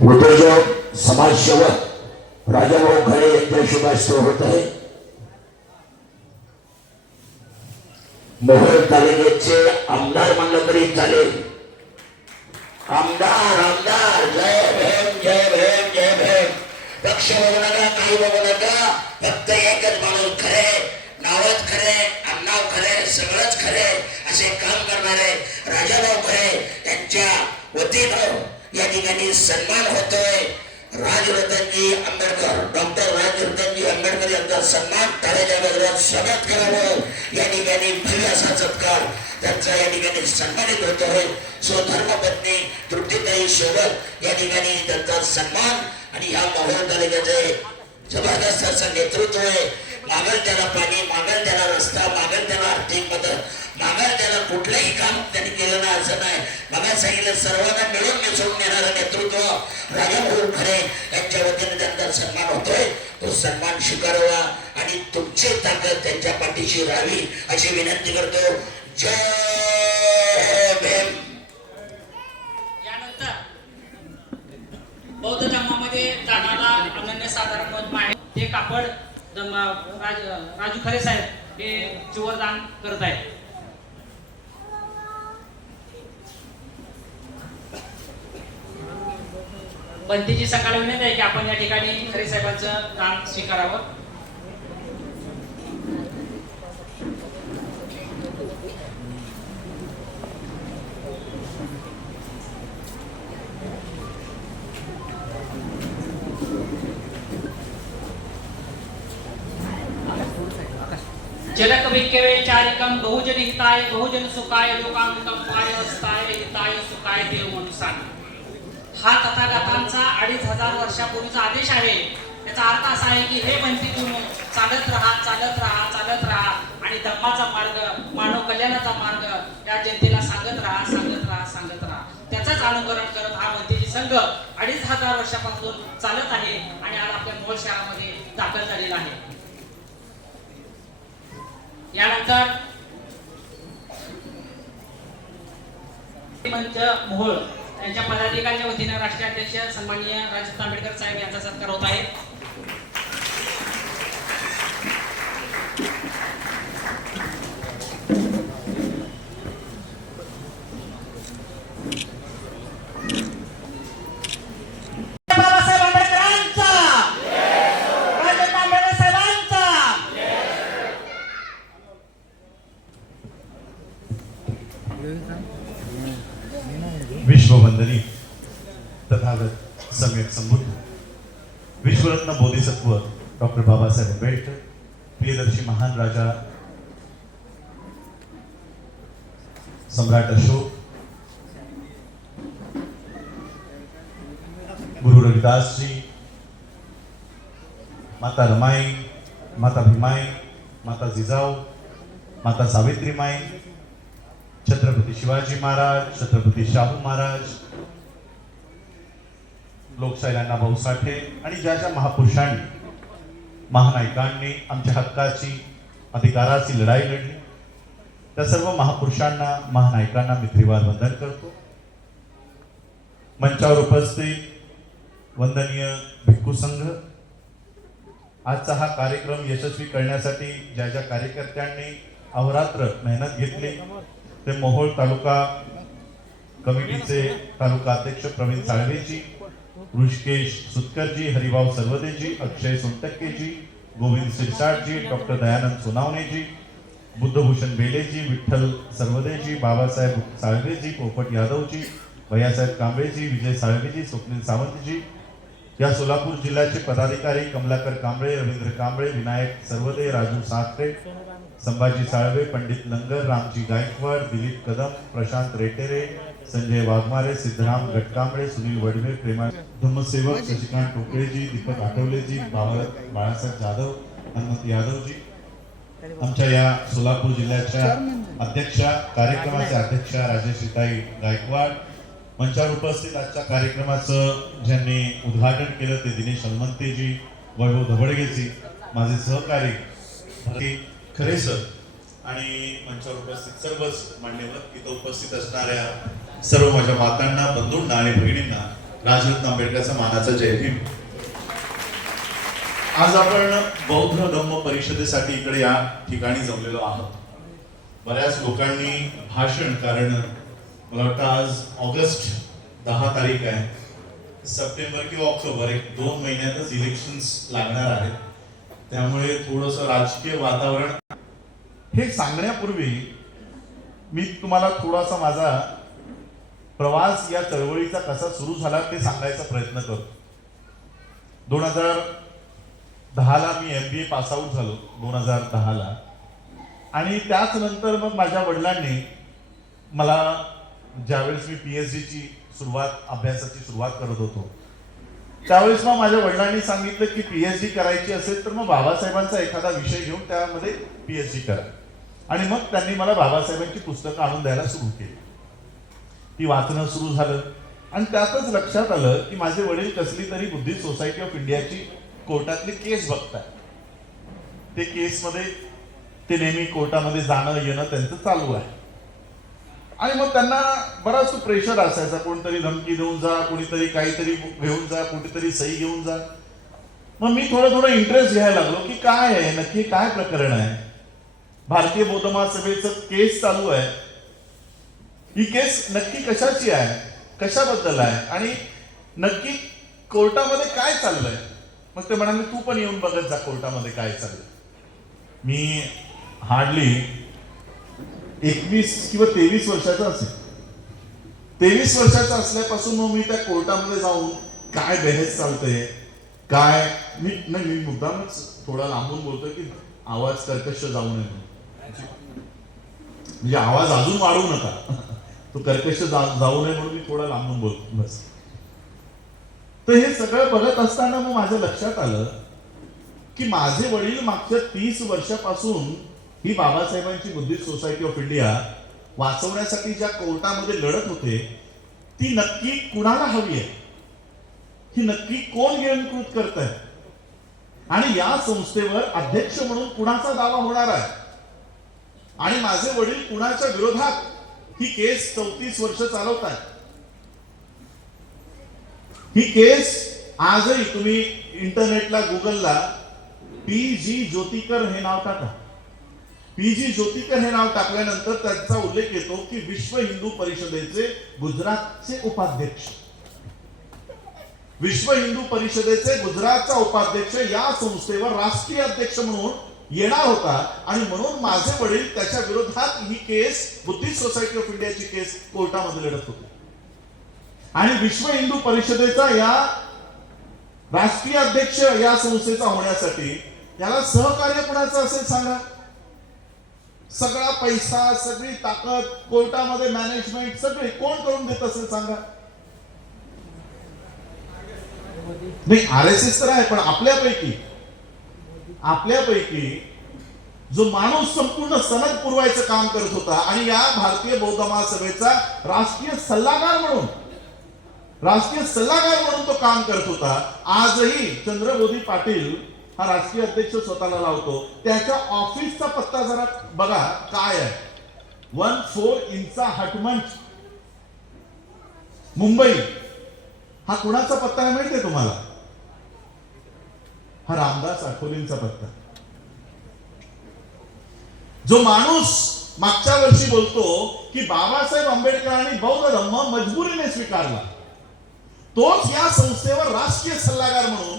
उद्योजक समाजसेवक राजाभाऊ खरे यांच्या शुभास्त्र होत आहे। मोहोळ तालुक्याचे आमदार म्हणलं तरी चालेल। आमदार आमदार जय भीम जय भीम जय भीम। पक्ष बघू नका, काही बघू नका, फक्त एकच माणूस खरे, नावच खरे, आडनाव खरे, सगळंच खरे असे काम करणारे राजाभाऊ खरे यांच्या वतीनं या ठिकाणी सन्मान होतोय। राजरत्नजी आंबेडकर, डॉक्टर राजरत्नजी आंबेडकर यांचा सन्मान टाळ्याच्या गजरात स्वागत करावं। या ठिकाणी भव्य असा सत्कार त्यांचा या ठिकाणी सन्मानित होतोय। स्वधर्मपत्नी तृप्तीताई सोबत या ठिकाणी त्यांचा सन्मान आणि या मोहोळ तालुक्याचे जबरदस्त असं नेतृत्व आहे। मागल त्याला पाणी, मागल त्याला रस्ता, मागल त्याला आर्थिक मदत, मागल त्याला कुठलंही काम त्यांनी केलं ना असं नाही। मला सांगितलं सर्वांना मिळून मिसळून नेणारं नेतृत्व राजाभाऊ खरे यांच्या वतीने त्यांचा सन्मान होतोय। तो सन्मान स्वीकारावा आणि तुमची ताकद त्यांच्या पाठीशी राहावी अशी विनंती करतो। जय भीम। यानंतर बौद्ध धर्मामध्ये जाणारा अनन्यसाधारण मत आहे ते कापड राजू खरे साहेब हे चिवरदान करत आहेत। पंथीची सकाळ विनंती आहे की आपण या ठिकाणी खरे साहेबांचं काम स्वीकारावं। जलक विक्यवे चारिकम बहुजन हिताय बहुजन सुखाय लोकानुकंपाय वस्ताय हिताय सुखाय देव मनुष्यान। हा तथागतांचा 2500 वर्षापूर्वीचा आदेश आहे। याचा अर्थ असा आहे की हे पंथीतून चालत राहा चालत राहा चालत राहा आणि धर्माचा मार्ग, मानव कल्याणाचा मार्ग या जनतेला सांगत राहा सांगत राहा सांगत राहा। त्याचंच अनुकरण करत हा पंथीची संघ 2500 वर्षापासून चालत आहे आणि आज आपल्या मोहोळ शहरामध्ये दाखल झालेला आहे। यानंतर मंच मोहोळ यांच्या पदाधिकाऱ्यांच्या वतीने राष्ट्रीय अध्यक्ष सन्माननीय राजरत्न आंबेडकर साहेब यांचा सत्कार होत आहे। बाबासाहेब आंबेडकरांचा, राजरत्न आंबेडकर साहेबांचा। विश्ववंदनी तथागत सम्यक संबुद्ध विश्वरत्न बोधिसत्व डॉक्टर बाबासाहेब आंबेडकर, प्रियदर्शी महान राजा सम्राट अशोक, गुरु रविदास जी, माता रमाई, माता भीमाई, माता जिजाऊ, माता सावित्रीमाई, छत्रपती शिवाजी महाराज, छत्रपती शाहू महाराज, लोकशाही अण्णाभाऊ साठे आणि ज्या ज्या महापुरुषांनी महानायकांनी आमच्या हक्काची अधिकाराची लढाई लढली त्या सर्व महापुरुषांना महानायकांना मी त्रिवार वंदन करतो। मंचावर उपस्थित वंदनीय भिक्खू संघ, आजचा हा कार्यक्रम यशस्वी करण्यासाठी ज्या ज्या कार्यकर्त्यांनी अहोरात्र मेहनत घेतली ते मोहोळ तालुका कमिटीचे तालुका अध्यक्ष प्रवीण साळवेजी, ऋषिकेश सुतकरजी, हरिभाऊ सर्वदेजी, अक्षय सोनटक्केजी, गोविंद सिरसाटजी, डॉक्टर दयानंद सोनावणेजी, बुद्धभूषण बेलेजी, विठ्ठल सर्वदेजी, बाबासाहेब साळवेजी, पोपट यादवजी, भैयासाहेब कांबळेजी, विजय साळवेजी, स्वप्नील सावंतजी, या सोलापूर जिल्ह्याचे पदाधिकारी कमलाकर कांबळे, रवींद्र कांबळे, विनायक सर्वदे, राजू साखरे, संभाजी साळवे, पंडित लंगर, रामजी गायकवाड, दिलीप कदम, प्रशांत रेटेरे, संजय वाघमारे, सिद्धराम गटकांबळे, सुनील वडवे, प्रेमा धम्मसेवक, शशिकांत टोकळेजी, दीपक आठवलेजी, बाळासाहेब जाधव, हनुमंत यादवजी, आमच्या या सोलापूर जिल्ह्याच्या अध्यक्षा, कार्यक्रमाच्या अध्यक्षा राजेश्रीताई गायकवाड, मंचावर उपस्थित आजच्या कार्यक्रमाचं ज्यांनी उद्घाटन केलं ते दिनेश हनुमंतेजी, वैभव धबडगेजी, माझे सहकारी खरे सर आणि मंचावर उपस्थित सर्वच मान्यवर, इथं उपस्थित असणाऱ्या सर्व माझ्या मातांना, बंधूंना आणि भगिनींना राजरत्न आंबेडकरचा मानाचा जय भीम. आज आपण बौद्ध धम्म परिषदेसाठी इकडे या ठिकाणी जमलेलो आहोत. बऱ्याच लोकांनी भाषण, कारण मला वाटतं आज ऑगस्ट 10 तारीख आहे, सप्टेंबर किंवा ऑक्टोबर 1-2 महिन्यातच इलेक्शन्स लागणार आहेत. त्यामुळे थोडंसं राजकीय वातावरण हे सांगण्यापूर्वी मी तुम्हाला थोडासा माझा प्रवास या चळवळीचा कसा सुरू झाला ते सांगायचा प्रयत्न करतो. 2010ला मी MBA पास आउट झालो 2010ला, आणि त्याच नंतर मग माझ्या वडिलांनी मला, ज्यावेळेस मी PhDची अभ्यासाची सुरुवात करत होतो, त्यावेळेस मग माझ्या वडिलांनी सांगितलं की PhD करायची असेल तर मग बाबासाहेबांचा एखादा विषय घेऊन त्यामध्ये PhD करा. आणि मग त्यांनी मला बाबासाहेबांची पुस्तकं आणून द्यायला सुरू केली. ती वाचणं सुरू झालं आणि त्यातच लक्षात आलं की माझे वडील कसली तरी बुद्धिस्ट सोसायटी ऑफ इंडियाची कोर्टातली केस बघताय. ते केसमध्ये ते नेहमी कोर्टामध्ये जाणं येणं त्यांचं चालू आहे. आणि मग त्यांना बराच प्रेशर असायचा, कोणतरी धमकी देऊन जा, कोणीतरी काहीतरी घेऊन जा, कुठेतरी सही घेऊन जा. मग मी थोडं इंटरेस्ट घ्यायला लागलो की काय आहे नक्की, काय प्रकरण आहे. भारतीय बौद्ध महासभेचं केस चालू आहे, ही केस नक्की कशाची आहे, कशाबद्दल आहे आणि नक्की कोर्टामध्ये काय चाललंय. मग ते म्हणाले तू पण येऊन बघत जा कोर्टामध्ये काय चाललंय. मी हार्डली 21 किंवा 23 वर्षाचा असेल. 23 वर्षाचा असल्यापासून मग मी त्या कोर्टामध्ये जाऊन काय बहस चालते, काय मी मुद्दामच थोडा लांबून बोलतोय की आवाज कर्कश जाऊ नये, म्हणजे आवाज अजून वाढवू नका, तो कर्कश जाऊ नये म्हणून मी थोडा लांबून बोलतो बस. तर हे सगळं बघत असताना मग माझ्या लक्षात आलं की माझे वडील मागच्या 30 वर्षापासून ही बाबासाहेबांची बुद्धिस्ट सोसायटी ऑफ इंडिया वाचवण्यासाठी ज्या कोर्टामध्ये लढत होते, ती नक्की कुणाला हवी आहे, ही नक्की कोण नियंत्रित करत आहे आणि या संस्थेवर अध्यक्ष म्हणून कुणाचा दावा होणार आहे आणि माझे वडील कुणाच्या विरोधात ही केस 34 वर्ष चालवत आहेत. ही केस आजही तुम्ही इंटरनेटला, गुगलला PG ज्योतिकर हे नाव टाका. PG ज्योतिकर हे नाव टाकल्यानंतर त्यांचा उल्लेख येतो की विश्व हिंदू परिषदेचे गुजरातचे उपाध्यक्ष, विश्व हिंदू परिषदेचे गुजरातचा उपाध्यक्ष या संस्थेवर राष्ट्रीय अध्यक्ष म्हणून येणार होता. आणि म्हणून माझे वडील त्याच्या विरोधात ही केस, बुद्धिस्ट सोसायटी ऑफ इंडियाची केस कोर्टामध्ये लढत होते. आणि विश्व हिंदू परिषदेचा या राष्ट्रीय अध्यक्ष या संस्थेचा होण्यासाठी याला सहकार्य कुणाचं असेल सांगा. सगळा पैसा, सगळी ताकद, कोर्टामध्ये मॅनेजमेंट सगळे कोण करून देत असेल सांगा. नाही, RSS तर आहे, पण आपल्यापैकी जो माणूस संपूर्ण सनद पुरवायचं काम करत होता आणि या भारतीय बौद्ध महासभेचा राष्ट्रीय सल्लागार म्हणून तो काम करत होता. आजही चंद्रबोधी पाटील हा राष्ट्रीय अध्यक्ष स्वतःला लावतो. त्याच्या ऑफिसचा पत्ता जरा बघा काय आहे. 14 इंचा हटमंच, मुंबई. हा कुणाचा पत्ता आहे माहितीये तुम्हाला? हा रामदास आठवलेंचा पत्ता. जो माणूस मागच्या वर्षी बोलतो की बाबासाहेब आंबेडकरांनी बौद्ध धर्म मजबुरीने स्वीकारला, तोच या संस्थेवर राष्ट्रीय सल्लागार म्हणून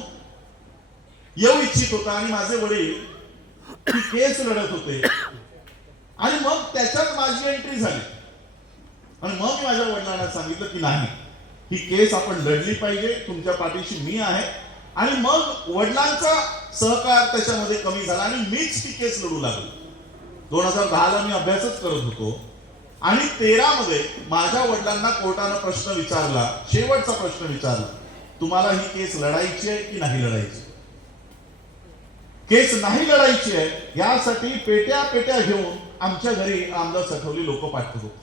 येऊ इच्छित होता. आणि माझे वडील ही केस लढत होते आणि मग त्याच्यात माझी एंट्री झाली. आणि मग मी माझ्या वडिलांना सांगितलं की नाही, ही केस आपण लढली पाहिजे, तुमच्या पाठीशी मी आहे. आणि मग वडिलांचा सहकार त्याच्यामध्ये कमी झाला आणि मीच ती केस लढू लागलो. 2010ला मी अभ्यासच करत होतो आणि 13 मध्ये माझ्या वडिलांना कोर्टानं प्रश्न विचारला, शेवटचा प्रश्न विचारला, तुम्हाला ही केस लढायची आहे की नाही लढायची. केस नाही लढायची आहे यासाठी पेट्या घेऊन आमच्या घरी आमदार सठवली लोक पाठवत होते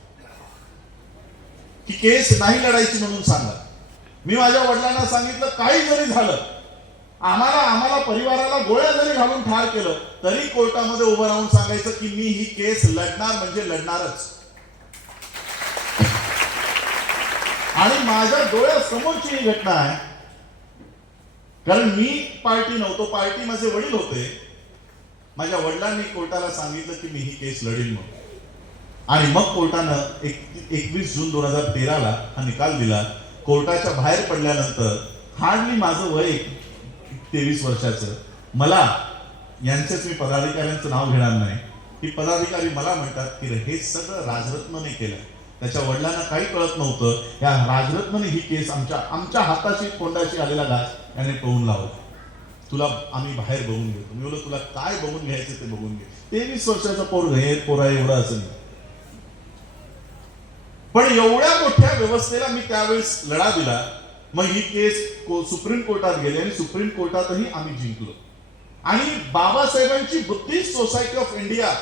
की केस नाही लढायची म्हणून सांगा. मी माझ्या वडिलांना सांगितलं काही जरी झालं, आम्हाला परिवाराला गोळ्या जरी घालून ठार केलं तरी कोर्टामध्ये उभं राहून सांगायचं की मी ही केस लढणार म्हणजे लढणारच. आणि माझ्या डोळ्यासमोरची ही घटना आहे. कारण मी पार्टी नव्हतो, पार्टी माझे वडील होते. माझ्या वडिलांनी कोर्टाला सांगितलं की मी ही केस लढीन म्हणून. आणि मग कोर्टानं 21 जून 2013ला हा निकाल दिला. कोर्टाच्या बाहेर पडल्यानंतर हार्डली माझं वय 23 वर्षाचं. मला यांचेच मी पदाधिकाऱ्यांचं नाव घेणार नाही की पदाधिकारी मला म्हणतात की हे सगळं राजरत्नने केलं. त्याच्या वडिलांना काही कळत नव्हतं. या राजरत्नने ही केस आमच्या हाताशी तोंडाशी आलेला घास याने पळून लावला. तुला आम्ही बाहेर बघून घेतो. मी बोललो तुला काय बघून घ्यायचं ते बघून घे. 23 वर्षाचा पोरा एवढा असं नाही. पण एवढ्या मोठ्या व्यवस्थेला मी त्यावेळेस लढा दिला. मग ही केस सुप्रीम कोर्टात गेली आणि सुप्रीम कोर्टातही आम्ही जिंकलो. आणि बाबासाहेबांची बुद्धिस्ट सोसायटी ऑफ इंडिया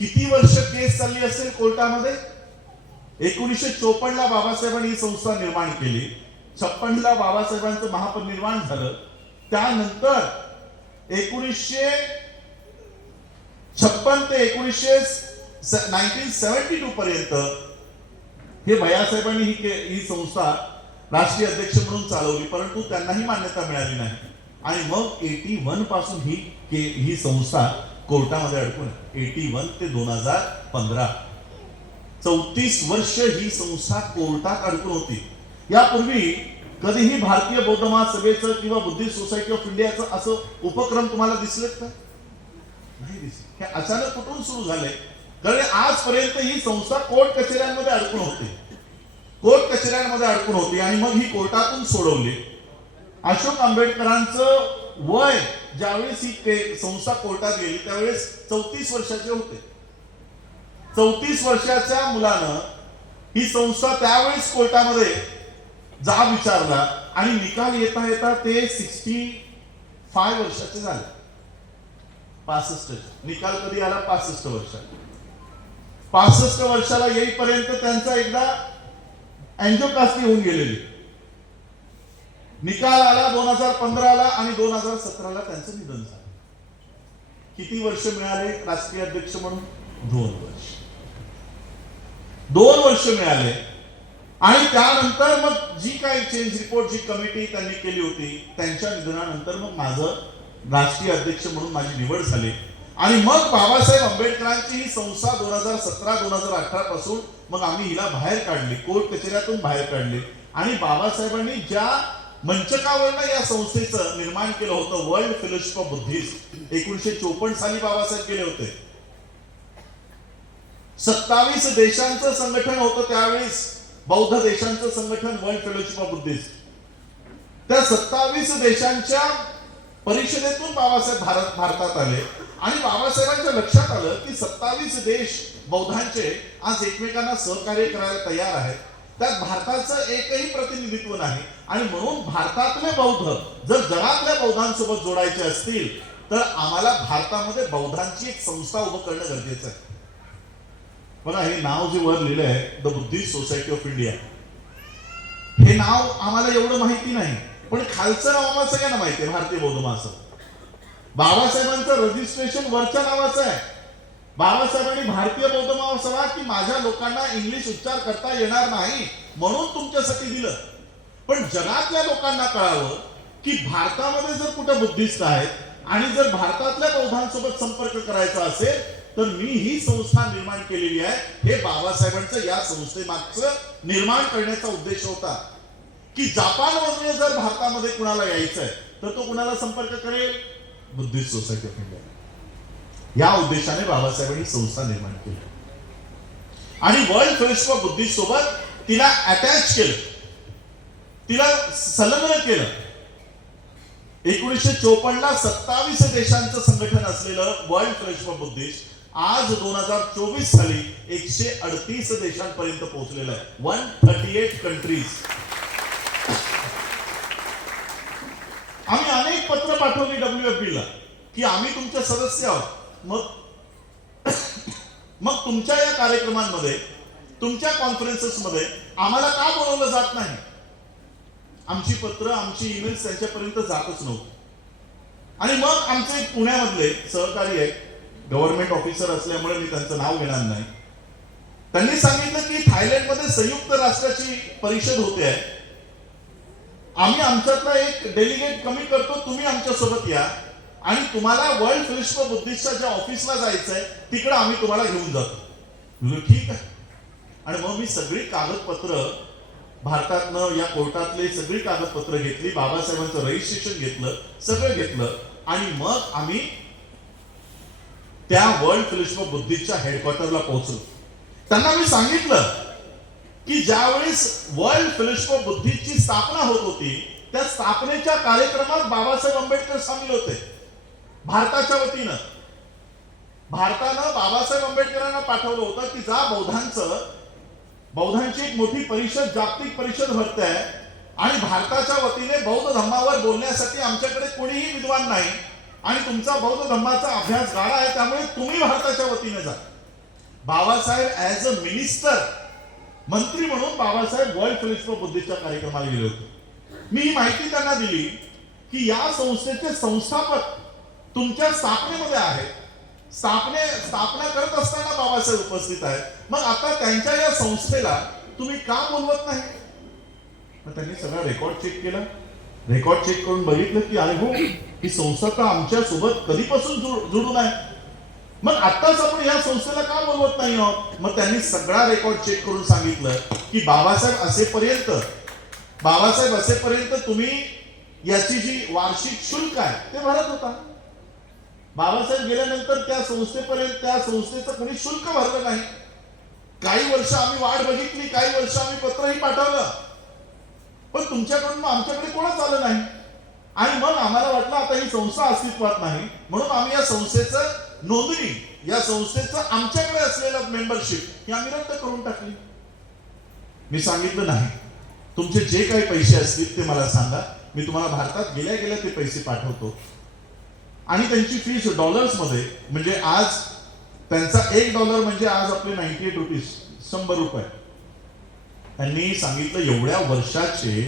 किती वर्ष केस चालली असेल कोर्टामध्ये. 1954ला बाबासाहेबांनी ही संस्था निर्माण केली. 56ला बाबासाहेबांचं महापरिनिर्वाण झालं. त्यानंतर 1956 ते 1972 पर्यंत हे भैयासाहेबांनी ही संस्था राष्ट्रीय अध्यक्ष म्हणून चालवली. परंतु त्यांनाही मान्यता मिळाली नाही. आणि मग 81 पासून ही संस्था कोर्टामध्ये अडकून 81 ते 2015 34 वर्ष ही संस्था कोर्टात अडकून होती. यापूर्वी कधीही भारतीय बौद्ध महासभेचं किंवा बुद्धिस्ट सोसायटी ऑफ इंडियाचं असं उपक्रम तुम्हाला दिसलेत का? नाही दिसले. हे अचानक कुठून सुरू झाले? कारण आजपर्यंत ही संस्था कोर्ट कचेऱ्यांमध्ये अडकून होती. आणि मग ही कोर्टातून सोडवली. अशोक आंबेडकरांचं वय ज्यावेळेस ही संस्था कोर्टात गेली त्यावेळेस 34 वर्षाचे होते. 34 वर्षाच्या मुलानं ही संस्था त्यावेळेस कोर्टामध्ये जाब विचारला आणि निकाल येता येता ते 65 वर्षाचे झाले. 65 निकाल कधी आला? 65 वर्षात. 65 वर्षाला येईपर्यंत त्यांचा एकदा अँजिओप्लास्टी होऊन गेलेली. निकाल आला 2015ला आणि 2017ला त्यांचं निधन झालं. किती वर्ष मिळाले राष्ट्रीय अध्यक्ष म्हणून? 2 वर्ष मिळाले. आणि त्यानंतर मग जी काही चेंज रिपोर्ट जी कमिटी त्यांनी केली होती त्यांच्या निधनानंतर मग माझं राष्ट्रीय अध्यक्ष म्हणून माझी निवड झाली. आणि मग बाबासाहेब आंबेडकरांची ही संस्था 2017-2018 पासून मग आम्ही हिला बाहेर काढली, कोर्ट कचेऱ्यातून बाहेर काढली. आणि बाबासाहेबांनी ज्या मंचकावरनं या संस्थेचं निर्माण केलं होतं वर्ल्ड फेलोशिप ऑफ बुद्धिस्ट 1954 साली बाबासाहेब केले होते. 27 देशांचं संघटन होतं त्यावेळेस, बौद्ध देशांचं संघटन वर्ल्ड फेलोशिप ऑफ बुद्धिस्ट. त्या 27 देशांच्या परिषदेतून बाबासाहेब भारतात आले. आणि बाबासाहेबांच्या लक्षात आलं की 27 देश बौद्धांचे आज एकमेकांना सहकार्य करायला तयार आहेत. त्यात भारताचं एकही प्रतिनिधित्व नाही. आणि म्हणून भारतातले बौद्ध जर जगातल्या बौद्धांसोबत जोडायचे असतील तर आम्हाला भारतामध्ये बौद्धांची एक संस्था उभं करणं गरजेचं आहे. बघा हे नाव जे वर लिहिलं आहे the Buddhist society of India, हे नाव आम्हाला एवढं माहिती नाही. पण खालचं नाव आम्हाला सगळ्यांना माहिती आहे, भारतीय बौद्ध महासभा. बाबासाहेबांचं रजिस्ट्रेशन वरच्या नावाचं आहे. बाबासाहेबांनी भारतीय बौद्ध महासभा की माझ्या लोकांना इंग्लिश उच्चार करता येणार नाही म्हणून तुमच्यासाठी दिलं. पण जगातल्या लोकांना कळावं की भारतामध्ये जर कुठे बुद्धिस्ट आहेत आणि जर भारतातल्या बौद्धांसोबत संपर्क करायचा असेल तर मी ही संस्था निर्माण केलेली आहे. हे बाबासाहेबांचं या संस्थेमागचं निर्माण करण्याचा उद्देश होता की जपानमधून जर भारतामध्ये कुणाला यायचंय तर तो कुणाला संपर्क करेल? Buddhist society of India. या उद्देशाने बाबासाहेबांनी संस्था निर्माण केली आणि वर्ल्ड फेलोशिप ऑफ बुद्धिस्ट सोबत तिला अटॅच केलं, तिला संलग्न केलं. 1954ला 27 देशांचं संघटन असलेलं वर्ल्ड फेलोशिप ऑफ बुद्धिस्ट आज 2024 साली 138 देशांपर्यंत पोहोचलेलं आहे. 138 कंट्रीज. आम्ही अनेक पत्र पाठवली WFB ला की आम्ही तुमचे सदस्य आहोत. मग तुमच्या या कार्यक्रमांमध्ये, तुमच्या कॉन्फरन्सेस मध्ये आम्हाला का बोलवलं जात नाही? आमची पत्र, आमची ईमेल्स त्यांच्यापर्यंत जातच नव्हती. आणि मग आमचे एक पुण्यामधले सहकारी आहेत, गव्हर्नमेंट ऑफिसर असल्यामुळे मी त्यांचं नाव घेणार नाही. त्यांनी सांगितलं की थायलंडमध्ये संयुक्त राष्ट्राची परिषद होते आहे, आम्ही आमच्यातला एक डेलिगेट कमी करतो, तुम्ही आमच्या सोबत या आणि तुम्हाला वर्ल्ड फिलिप्स बुद्धिस्टच्या ज्या ऑफिसला जायचंय तिकडे आम्ही तुम्हाला घेऊन जातो. म्हणलं ठीक आहे. आणि मग मी सगळी कागदपत्र भारतातनं या कोर्टातले सगळी कागदपत्र घेतली, बाबासाहेबांचं रजिस्ट्रेशन घेतलं, सगळं घेतलं आणि मग आम्ही त्या वर्ल्ड फिलिप्स बुद्धिस्टच्या हेडक्वार्टरला पोहोचलो. त्यांना मी सांगितलं की ज्यावेळेस वर्ल्ड फिलिप्स बुद्धिस्टची स्थापना होत होती त्या स्थापनेच्या कार्यक्रमात बाबासाहेब आंबेडकर सामील होते. भारताच्या वतीनं भारतानं बाबासाहेब आंबेडकरांना पाठवलं होतं की जा बौद्धांची एक मोठी परिषद, जागतिक परिषद भरते आहे आणि भारताच्या वतीने बौद्ध धर्मावर बोलण्यासाठी आमच्याकडे कोणीही विद्वान नाही आणि तुमचा बौद्ध धर्माचा अभ्यास गाढा आहे, त्यामुळे तुम्ही भारताच्या वतीने जा. बाबासाहेब ऍज अ मिनिस्टर, मंत्री म्हणून बाबासाहेब वर्ल्ड फिलिप्स बुद्धिस्टच्या कार्यक्रमाला गेले होते. मी ही माहिती त्यांना दिली की या संस्थेचे संस्थापक तुमच्या स्थापनेमध्ये आहेत, स्थापना करत असताना बाबासाहेब उपस्थित आहेत, मग आता त्यांच्या या संस्थेला तुम्ही का बोलवत नाही? मग त्यांनी सगळा रेकॉर्ड चेक केला. रेकॉर्ड चेक करून बघितलं की अरे हो, ही संस्था तर आमच्या सोबत कधीपासून जुळून आहे, मग आत्ताच आपण या संस्थेला का बोलवत नाही आहोत? मग त्यांनी सगळा रेकॉर्ड चेक करून सांगितलं की बाबासाहेब असेपर्यंत तुम्ही याची जी वार्षिक शुल्क आहे ते भरत होता. बाबासाहेब गेल्यानंतर त्या संस्थेचं कोणी शुल्क भरलं नाही. काही वर्ष आम्ही वाट बघितली, काही वर्ष आम्ही पत्रही पाठवलं, पण तुमच्याकडून आमच्याकडे कोणच आलं नाही. आणि मग आम्हाला वाटलं आता ही संस्था अस्तित्वात नाही, म्हणून आम्ही या संस्थेचं नोंदणी, या संस्थेचं आमच्याकडे असलेलं मेंबरशिप ही आम्ही रद्द करून टाकली. मी सांगितलं नाही, तुमचे जे काही पैसे असतील ते मला सांगा, मी तुम्हाला भारतात गेल्या गेल्या ते पैसे पाठवतो. आणि त्यांची फीस डॉलर्स मध्ये, म्हणजे आज त्यांचा $1 म्हणजे आज आपले 98 रुपीज, 100 रुपये. त्यांनी सांगितलं एवढ्या वर्षाचे,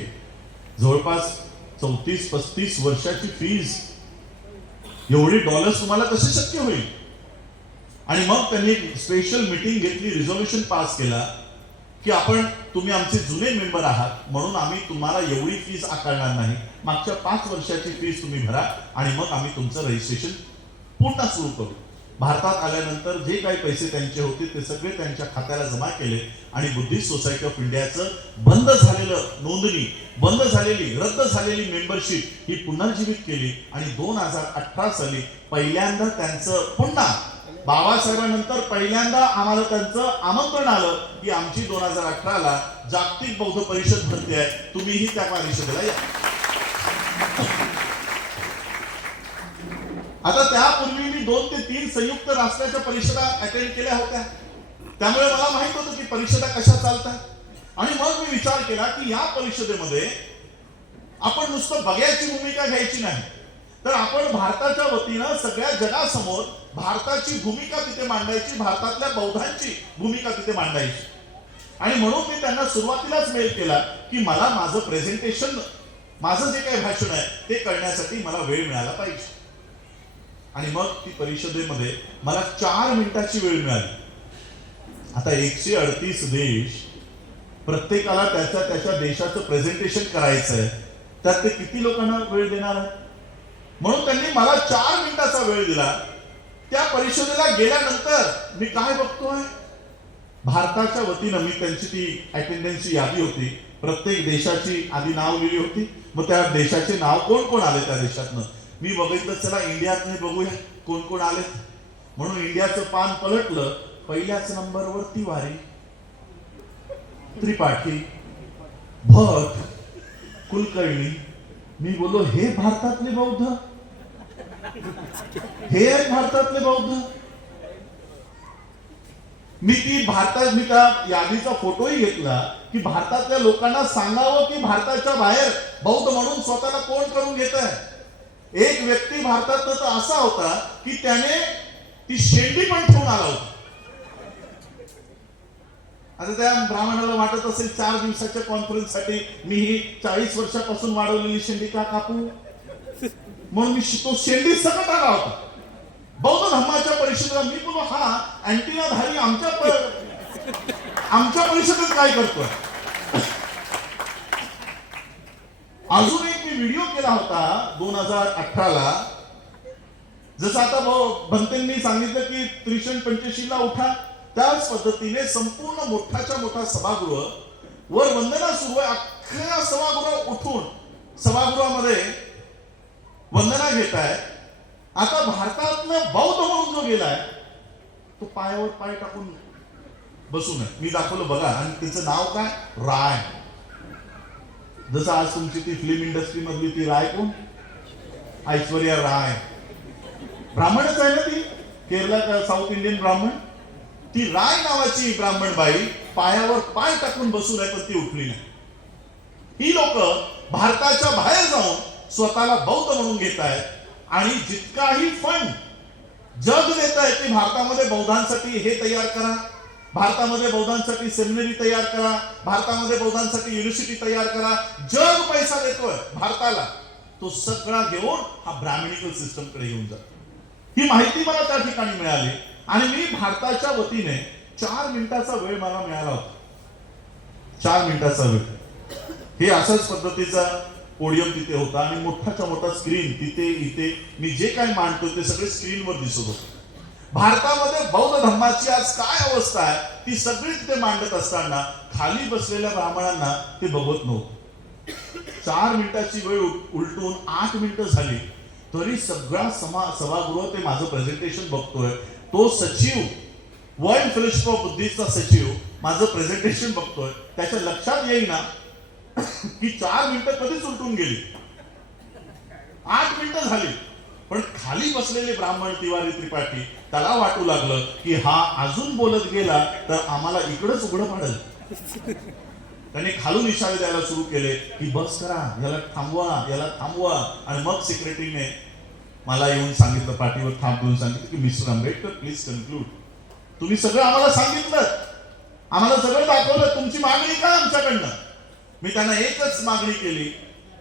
जवळपास 34-35 वर्षाची फीस, एवढे डॉलर्स तुम्हाला कसे शक्य होईल? आणि मग त्यांनी स्पेशल मीटिंग घेतली, रिझोल्युशन पास केला की तुम्ही आमचे जुने मेंबर आहात म्हणून आम्ही तुम्हाला एवढी फीस आकारणार नाही, मागच्या 5 वर्षाची फीस तुम्ही भरा आणि मग आम्ही तुमचं रजिस्ट्रेशन पुन्हा सुरू करू. भारतात आल्यानंतर जे काही पैसे त्यांचे होते ते सगळे त्यांच्या खात्याला जमा केले आणि बुद्धिस्ट सोसायटी ऑफ इंडियाचं बंद झालेलं नोंदणी, बंद झालेली, रद्द झालेली मेंबरशिप ही पुनर्जीवित केली. आणि 2018 साली पहिल्यांदा त्यांचं पुन्हा, बाबासाहेबांनंतर पहिल्यांदा आम्हाला त्यांचं आमंत्रण आलं की आमची 2018ला जागतिक बौद्ध परिषद भरते आहे, तुम्हीही त्या परिषदेला या. आता त्यापूर्वी मी 2 ते 3 संयुक्त राष्ट्राच्या परिषदा अटेंड केल्या होत्या, त्यामुळे मला माहित होतं की परिषदा कशा चालतात. आणि मग मी विचार केला की या परिषदेमध्ये आपण नुसतं बघ्याची भूमिका घ्यायची नाही, तर आपण भारताच्या वतीनं सगळ्या जगासमोर भारताची भूमिका तिथे मांडायची, भारतातल्या बौद्धांची भूमिका तिथे मांडायची. आणि म्हणून मी त्यांना सुरुवातीलाच मेल केला की मला माझं प्रेझेंटेशन, माझं जे काही भाषण आहे ते करण्यासाठी मला वेळ मिळाला पाहिजे. आणि मग ती परिषदेमध्ये मला 4 मिनिटाची वेळ मिळाली. आता 138 देश, प्रत्येकाला त्याच्या देशाचं प्रेझेंटेशन करायचं आहे, त्यात ते किती लोकांना वेळ देणार आहे? म्हणून त्यांनी मला 4 मिनिटाचा वेळ दिला. त्या परिषदेला गेल्यानंतर मी काय बघतोय, भारताच्या वतीनं मी त्यांची ती अटेंडन्सची यादी होती, प्रत्येक देशाची आधी नाव लिहिली होती, मग त्या देशाचे नाव कोण कोण आले त्या देशातनं. मी बघितलं चला इंडियात नाही बघूया कोण कोण आलेत, म्हणून इंडियाचं पान पलटलं. पहिल्याच नंबरवर तिवारी, त्रिपाठी, भट, कुलकर्णी. मी बोललो हे भारतातले बौद्ध, हे आहेत भारतातले बौद्ध. मी त्या यादीचा फोटोही घेतला की भारतातल्या लोकांना सांगावं की भारताच्या बाहेर बौद्ध म्हणून स्वतःला कोण करून घेत आहे. एक व्यक्ती भारतात तर असा होता की त्याने ती शेंडी पण ठेवून आला होता. आता त्या ब्राह्मणाला वाटत असेल 4 दिवसाच्या कॉन्फरन्ससाठी मी ही 40 वर्षापासून वाढवलेली शेंडी का कापू, म्हणून मी तो शेंडी सकट आला होता. बौद्ध धर्माच्या परिषदेला मी बोललो हा अँटिनाधारी आमच्या आमच्या परिषदेत काय करतोय? अजून एक मी व्हिडिओ केला होता 2018ला. जसं आता भंतेंनी सांगितलं की 385ला उठा, त्याच पद्धतीने संपूर्ण मोठाच्या मोठा सभागृह वर वंदना सुरू आहे. अख्ख्या सभागृह उठून सभागृहामध्ये वंदना घेत आहे. आता भारतातनं बौद्ध म्हणून जो गेलाय तो पायावर पाय टाकून बसून आहे. मी दाखवलं बघा. आणि त्याचं नाव काय? राय. जसं आज तुमची ती फिल्म इंडस्ट्री मधली ती राय कोण? ऐश्वर्या राय. ब्राह्मणच आहे ना ती, केरला साऊथ इंडियन ब्राह्मण. ती राय नावाची ब्राह्मण बाई पायावर पाय टाकून बसून आहे, पण ती उठली नाही. ही लोक भारताच्या बाहेर जाऊन स्वतःला बौद्ध म्हणून घेत आहेत आणि जितकाही फंड जग देत आहे ते भारतामध्ये बौद्धांसाठी हे तयार करा, भारतामध्ये बौद्धांसाठी सेमिनरी तयार करा, भारतामध्ये बौद्धांसाठी युनिव्हर्सिटी तयार करा. जग पैसा देतोय भारताला, तो सगळा घेऊन हा ब्राह्मणिकल सिस्टम कडे येऊन जातो. ही माहिती मला त्या ठिकाणी मिळाली आणि मी भारताच्या वतीने 4 मिनिटाचा वेळ मला मिळाला होता. 4 मिनिटाचा वेळ. हे अशाच पद्धतीचा पोडियम तिथे होता आणि मोठाच्या मोठा स्क्रीन तिथे इथे मी जे काही मांडतो ते सगळे स्क्रीनवर दिसत होते. भारतामध्ये बौद्ध धर्माची आज काय अवस्था आहे ती सगळी तिथे मांडत असताना खाली बसलेल्या ब्राह्मणांना ते बघत नव्हतं. 4 मिनिटाची वेळ उलटून 8 मिनिटं झाली तरी सगळा सभागृह ते माझं प्रेझेंटेशन बघतोय. तो सचिव, वर्ल्ड फेलोशिप ऑफ बुद्धिस्टचा सचिव माझं प्रेझेंटेशन बघतोय. त्याच्या लक्षात येईना की 4 मिनिटं कधीच उलटून गेली, 8 मिनिटं झाली. पण खाली बसलेले ब्राह्मण तिवारी त्रिपाठी त्याला वाटू लागलं की हा अजून बोलत गेला तर आम्हाला इकडंच उघडं पडेल. त्यांनी खालून इशारे द्यायला सुरू केले की बस करा, याला थांबवा, याला थांबवा. आणि मग सेक्रेटरीने मला येऊन सांगितलं, पाठीवर थांबवून सांगितलं की मिस्टर आंबेडकर प्लीज कन्क्लूड. तुम्ही सगळं आम्हाला सांगितलं, आम्हाला सगळं दाखवलं, तुमची मागणी काय आमच्याकडनं? मी त्यांना एकच मागणी केली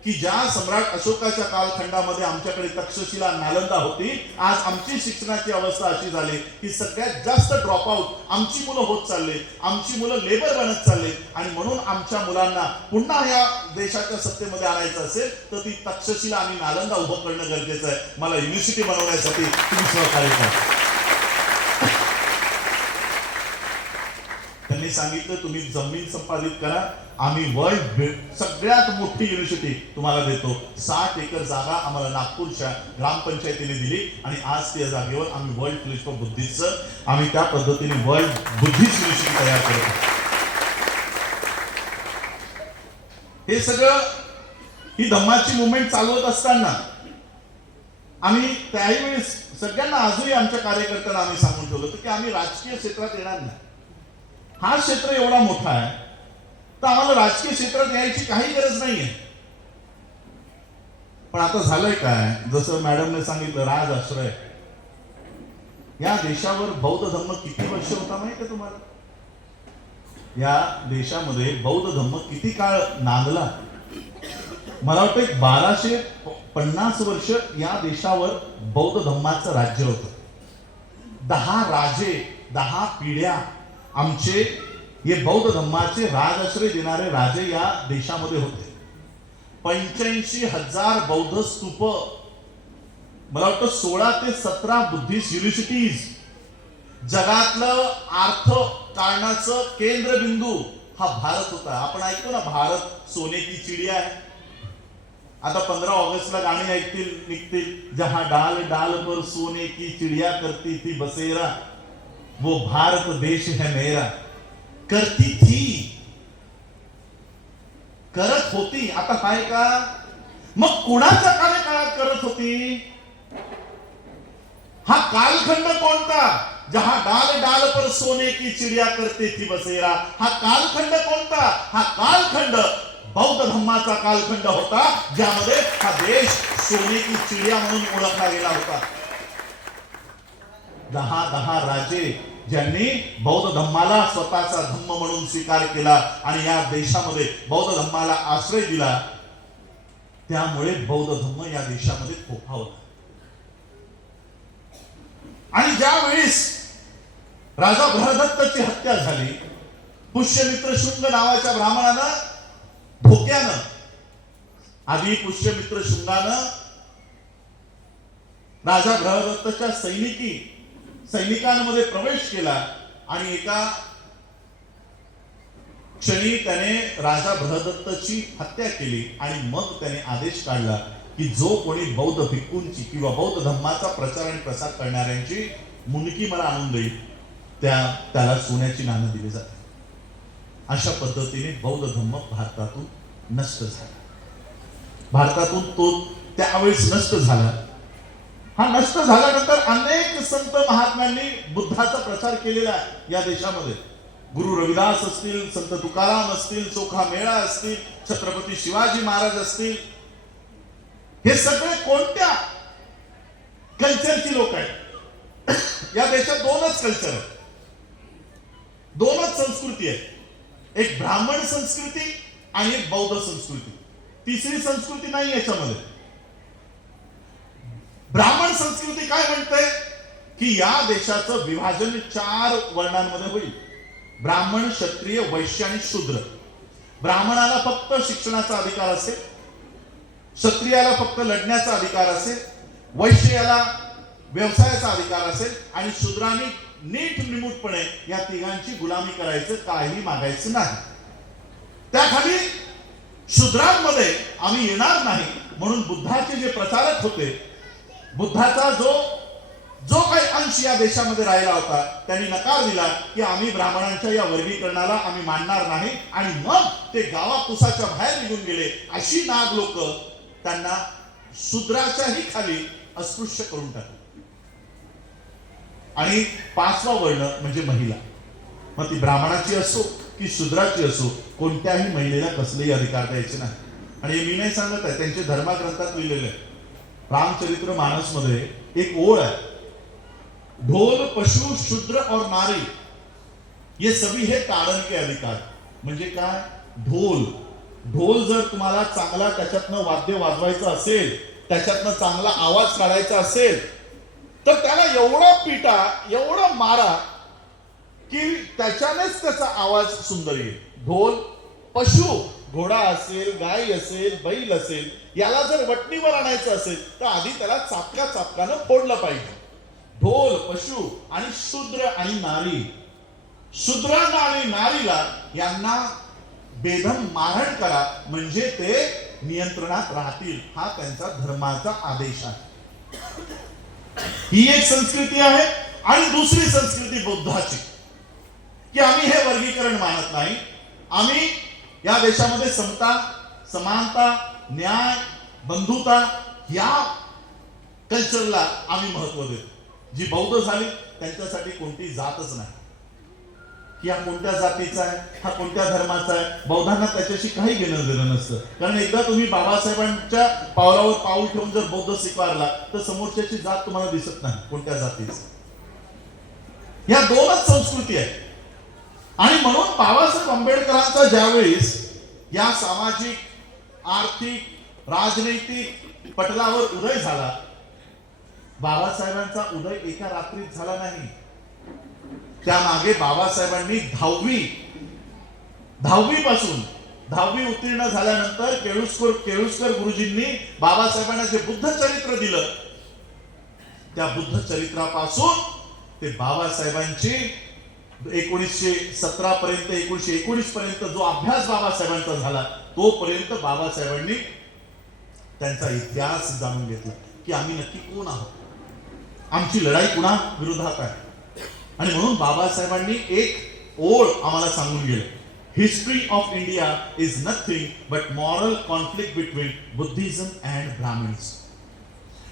की ज्या सम्राट अशोकाच्या कालखंडामध्ये आमच्याकडे तक्षशिला नालंदा होती, आज आमची शिक्षणाची अवस्था अशी झाली की सगळ्यात जास्त ड्रॉपआउट आमची मुलं होत चालले, आमची मुलं लेबर बनत चालले. आणि म्हणून आमच्या मुलांना पुन्हा या देशाच्या सत्तेमध्ये आणायचं असेल तर ती तक्षशिला आणि नालंदा उभं करणं गरजेचं आहे. मला युनिव्हर्सिटी बनवण्यासाठी तुम्ही सहकार्य करा. त्यांनी सांगितलं तुम्ही जमीन संपादित करा, आम्ही वर्ल्ड सगळ्यात मोठी युनिव्हर्सिटी तुम्हाला देतो. 60 एकर जागा आम्हाला नागपूरच्या ग्रामपंचायतीने दिली आणि आज त्या जागेवर आम्ही वर्ल्ड फेलोशिप ऑफ बुद्धिस्टचं आम्ही त्या पद्धतीने वर्ल्ड बुद्धिस्ट युनिव्हर्सिटी तयार करतो. हे सगळं ही धम्माची मुवमेंट चालवत असताना आम्ही त्याही वेळेस सगळ्यांना आजही आमच्या कार्यकर्त्यांना आम्ही सांगून ठेवलं होतं की आम्ही राजकीय क्षेत्रात येणार नाही. हा क्षेत्र एवढा मोठा आहे तर आम्हाला राजकीय क्षेत्रात यायची काही गरज नाहीये. पण आता झालंय काय, जसं मॅडमने सांगितलं, राज आश्रय. या देशावर बौद्ध धर्म किती वर्ष होता माहिती आहे तुम्हाला? या देशामध्ये बौद्ध धर्म किती काळ नांदला? मला वाटतं 1250 वर्ष या देशावर बौद्ध धर्माचं राज्य होतं. 10 राजे, 10 पिढ्या आमचे हे बौद्ध धर्माचे राजाश्रय देणारे राजे या देशामध्ये होते. 85,000 बौद्ध स्तूप, मला वाटतं 16 ते 17 बुद्धिस्ट युनिव्हर्सिटीज. जगातलं अर्थकारणाचं केंद्रबिंदू हा भारत होता. आपण ऐकतो ना, भारत सोने की चिडिया है. आता 15 ऑगस्टला गाणी निघतील, जहां डाल डाल पर सोने की चिड़िया करती थी बसेरा, वो भारत देश है मेरा. करती थी, करत होती. आता काय का, मग कुणाच्या कार्यकाळात करत होती? हा कालखंड कोणता? जहां डाल डाल पर सोने की चिड़िया करती थी बसेरा. हा कालखंड कोणता? हा कालखंड बौद्ध धर्माचा कालखंड होता, ज्यामध्ये हा देश सोने की चिड़िया म्हणून ओळखला गेला होता. 10 राजे ज्यांनी बौद्ध धर्माला स्वतःचा धम्म म्हणून स्वीकार केला आणि या देशामध्ये बौद्ध धर्माला आश्रय दिला, त्यामुळे बौद्ध धर्म या देशामध्ये फोफावला. आणि ज्या वेळेस राजा बृहदत्तची हत्या झाली पुष्यमित्र शुंग नावाच्या ब्राह्मणानं धोक्यानं, आधी पुष्यमित्र शुंगानं राजा बृहदत्तच्या सैनिकांमध्ये प्रवेश केला आणि एका क्षणी त्याने राजा बृहदत्तची हत्या केली आणि मग त्याने आदेश काढला की जो कोणी बौद्ध भिक्खूंची किंवा बौद्ध धर्माचा प्रचार आणि प्रसार करणाऱ्यांची मुंडकी मला आणून देईल त्याला सोन्याची नाणं दिली जातात. अशा पद्धतीने बौद्ध धर्म भारतातून नष्ट झाला. भारतातून तो त्यावेळेस नष्ट झाला. हा नष्ट झाल्यानंतर अनेक संत महात्म्यांनी बुद्धाचा प्रचार केलेला आहे या देशामध्ये. गुरु रविदास असतील, संत तुकाराम असतील, चोखा मेळा असतील, छत्रपती शिवाजी महाराज असतील, हे सगळे कोणत्या कल्चरची लोक आहेत? या देशात दोनच कल्चर आहेत, दोनच संस्कृती आहे. एक ब्राह्मण संस्कृती आणि एक बौद्ध संस्कृती. तिसरी संस्कृती नाही याच्यामध्ये. ब्राह्मण संस्कृती काय म्हणते की या देशाचं विभाजन 4 वर्णांमध्ये होईल. ब्राह्मण, क्षत्रिय, वैश्य आणि शूद्र. ब्राह्मणाला फक्त शिक्षणाचा अधिकार असेल, क्षत्रियाला फक्त लढण्याचा अधिकार असेल, वैश्याला व्यवसायाचा अधिकार असेल आणि शूद्रांनी नीट निमूटपणे या तिघांची गुलामी करायचं, काही मागायचं नाही. त्याखाली शूद्रांमध्ये आम्ही येणार नाही म्हणून बुद्धाचे जे प्रचारक होते, बुद्धाचा जो काही अंश या देशामध्ये राहिला होता, त्यांनी नकार दिला की आम्ही ब्राह्मणांच्या या वर्गीकरणाला आम्ही मानणार नाही आणि मग ते गावाकुसाच्या बाहेर निघून गेले. अशी नाग लोक त्यांना शूद्राच्याही खाली अस्पृश्य करून टाकले. आणि 5वा वर्ण म्हणजे महिला, मग ती ब्राह्मणाची असो की शूद्राची असो, कोणत्याही महिलेला कसलेही अधिकार द्यायचे नाही. आणि मी नाही सांगत आहे, त्यांचे धर्मग्रंथात लिहिलेले आहे. रामचरित्र मानस मध्ये एक ओळ आहे, ढोल पशु शूद्र और नारी ये सभी है ताड़न के अधिकार. म्हणजे काय? ढोल जर तुम्हाला चांगला त्याच्यातनं वाद्य वाजवायचं असेल, त्याच्यातनं चांगला आवाज काढायचा असेल, तर त्याला एवढा पिटा, एवढा मारा की त्याच्यानेच त्याचा आवाज सुंदर येईल. ढोल पशु, घोडा असेल, गाय असेल, बैल असेल, याला जर वटणीवर आणायचं असेल तर आधी त्याला चापकानं फोडलं पाहिजे. ढोल पशु आणि शूद्र आणि नारी, शूद्रांना आणि नारीला यांना बेदम मारहाण करा म्हणजे ते नियंत्रणात राहतील, हा त्यांचा धर्माचा आदेश आहे. ही एक संस्कृती आहे. आणि दुसरी संस्कृती बुद्धाची, की आम्ही हे वर्गीकरण मानत नाही. आम्ही या देशामध्ये समता, समानता, न्याय, बंधुता या कल्चरला आम्ही महत्व देतो. जी बौद्ध झाली त्यांच्यासाठी कोणती जातच नाही, की हा कोणत्या जातीचा आहे, हा कोणत्या धर्माचा आहे. बौद्धांना त्याच्याशी काही घेणं देणं नसतं. कारण एकदा तुम्ही बाबासाहेबांच्या पावलावर पाऊल ठेवून जर बौद्ध स्वीकारला तर समोरच्याची जात तुम्हाला दिसत नाही कोणत्या जातीची. या दोनच संस्कृती आहेत. आणि म्हणून बाबासाहेब आंबेडकरांचा ज्यावेळेस या सामाजिक, आर्थिक, राजनैतिक पटलावर उदय झाला, बाबासाहेबांचा उदय एका रात्रीत झाला नाही. त्यामागे बाबासाहेबांनी 10वी उत्तीर्ण झाल्यानंतर केळुस्कर गुरुजींनी बाबासाहेबांना जे बुद्ध चरित्र दिलं, त्या बुद्ध चरित्रापासून ते बाबासाहेबांची 1917 पर्यंत 1919 पर्यंत जो अभ्यास बाबासाहेबांचा झाला, तोपर्यंत बाबासाहेबांनी त्यांचा इतिहास जाणून घेतला की आम्ही नक्की कोण आहोत, आमची लढाई कुणा विरोधात आहे. आणि म्हणून बाबासाहेबांनी एक ओळ आम्हाला सांगून गेले, history of India is nothing but moral conflict between Buddhism and Brahmins.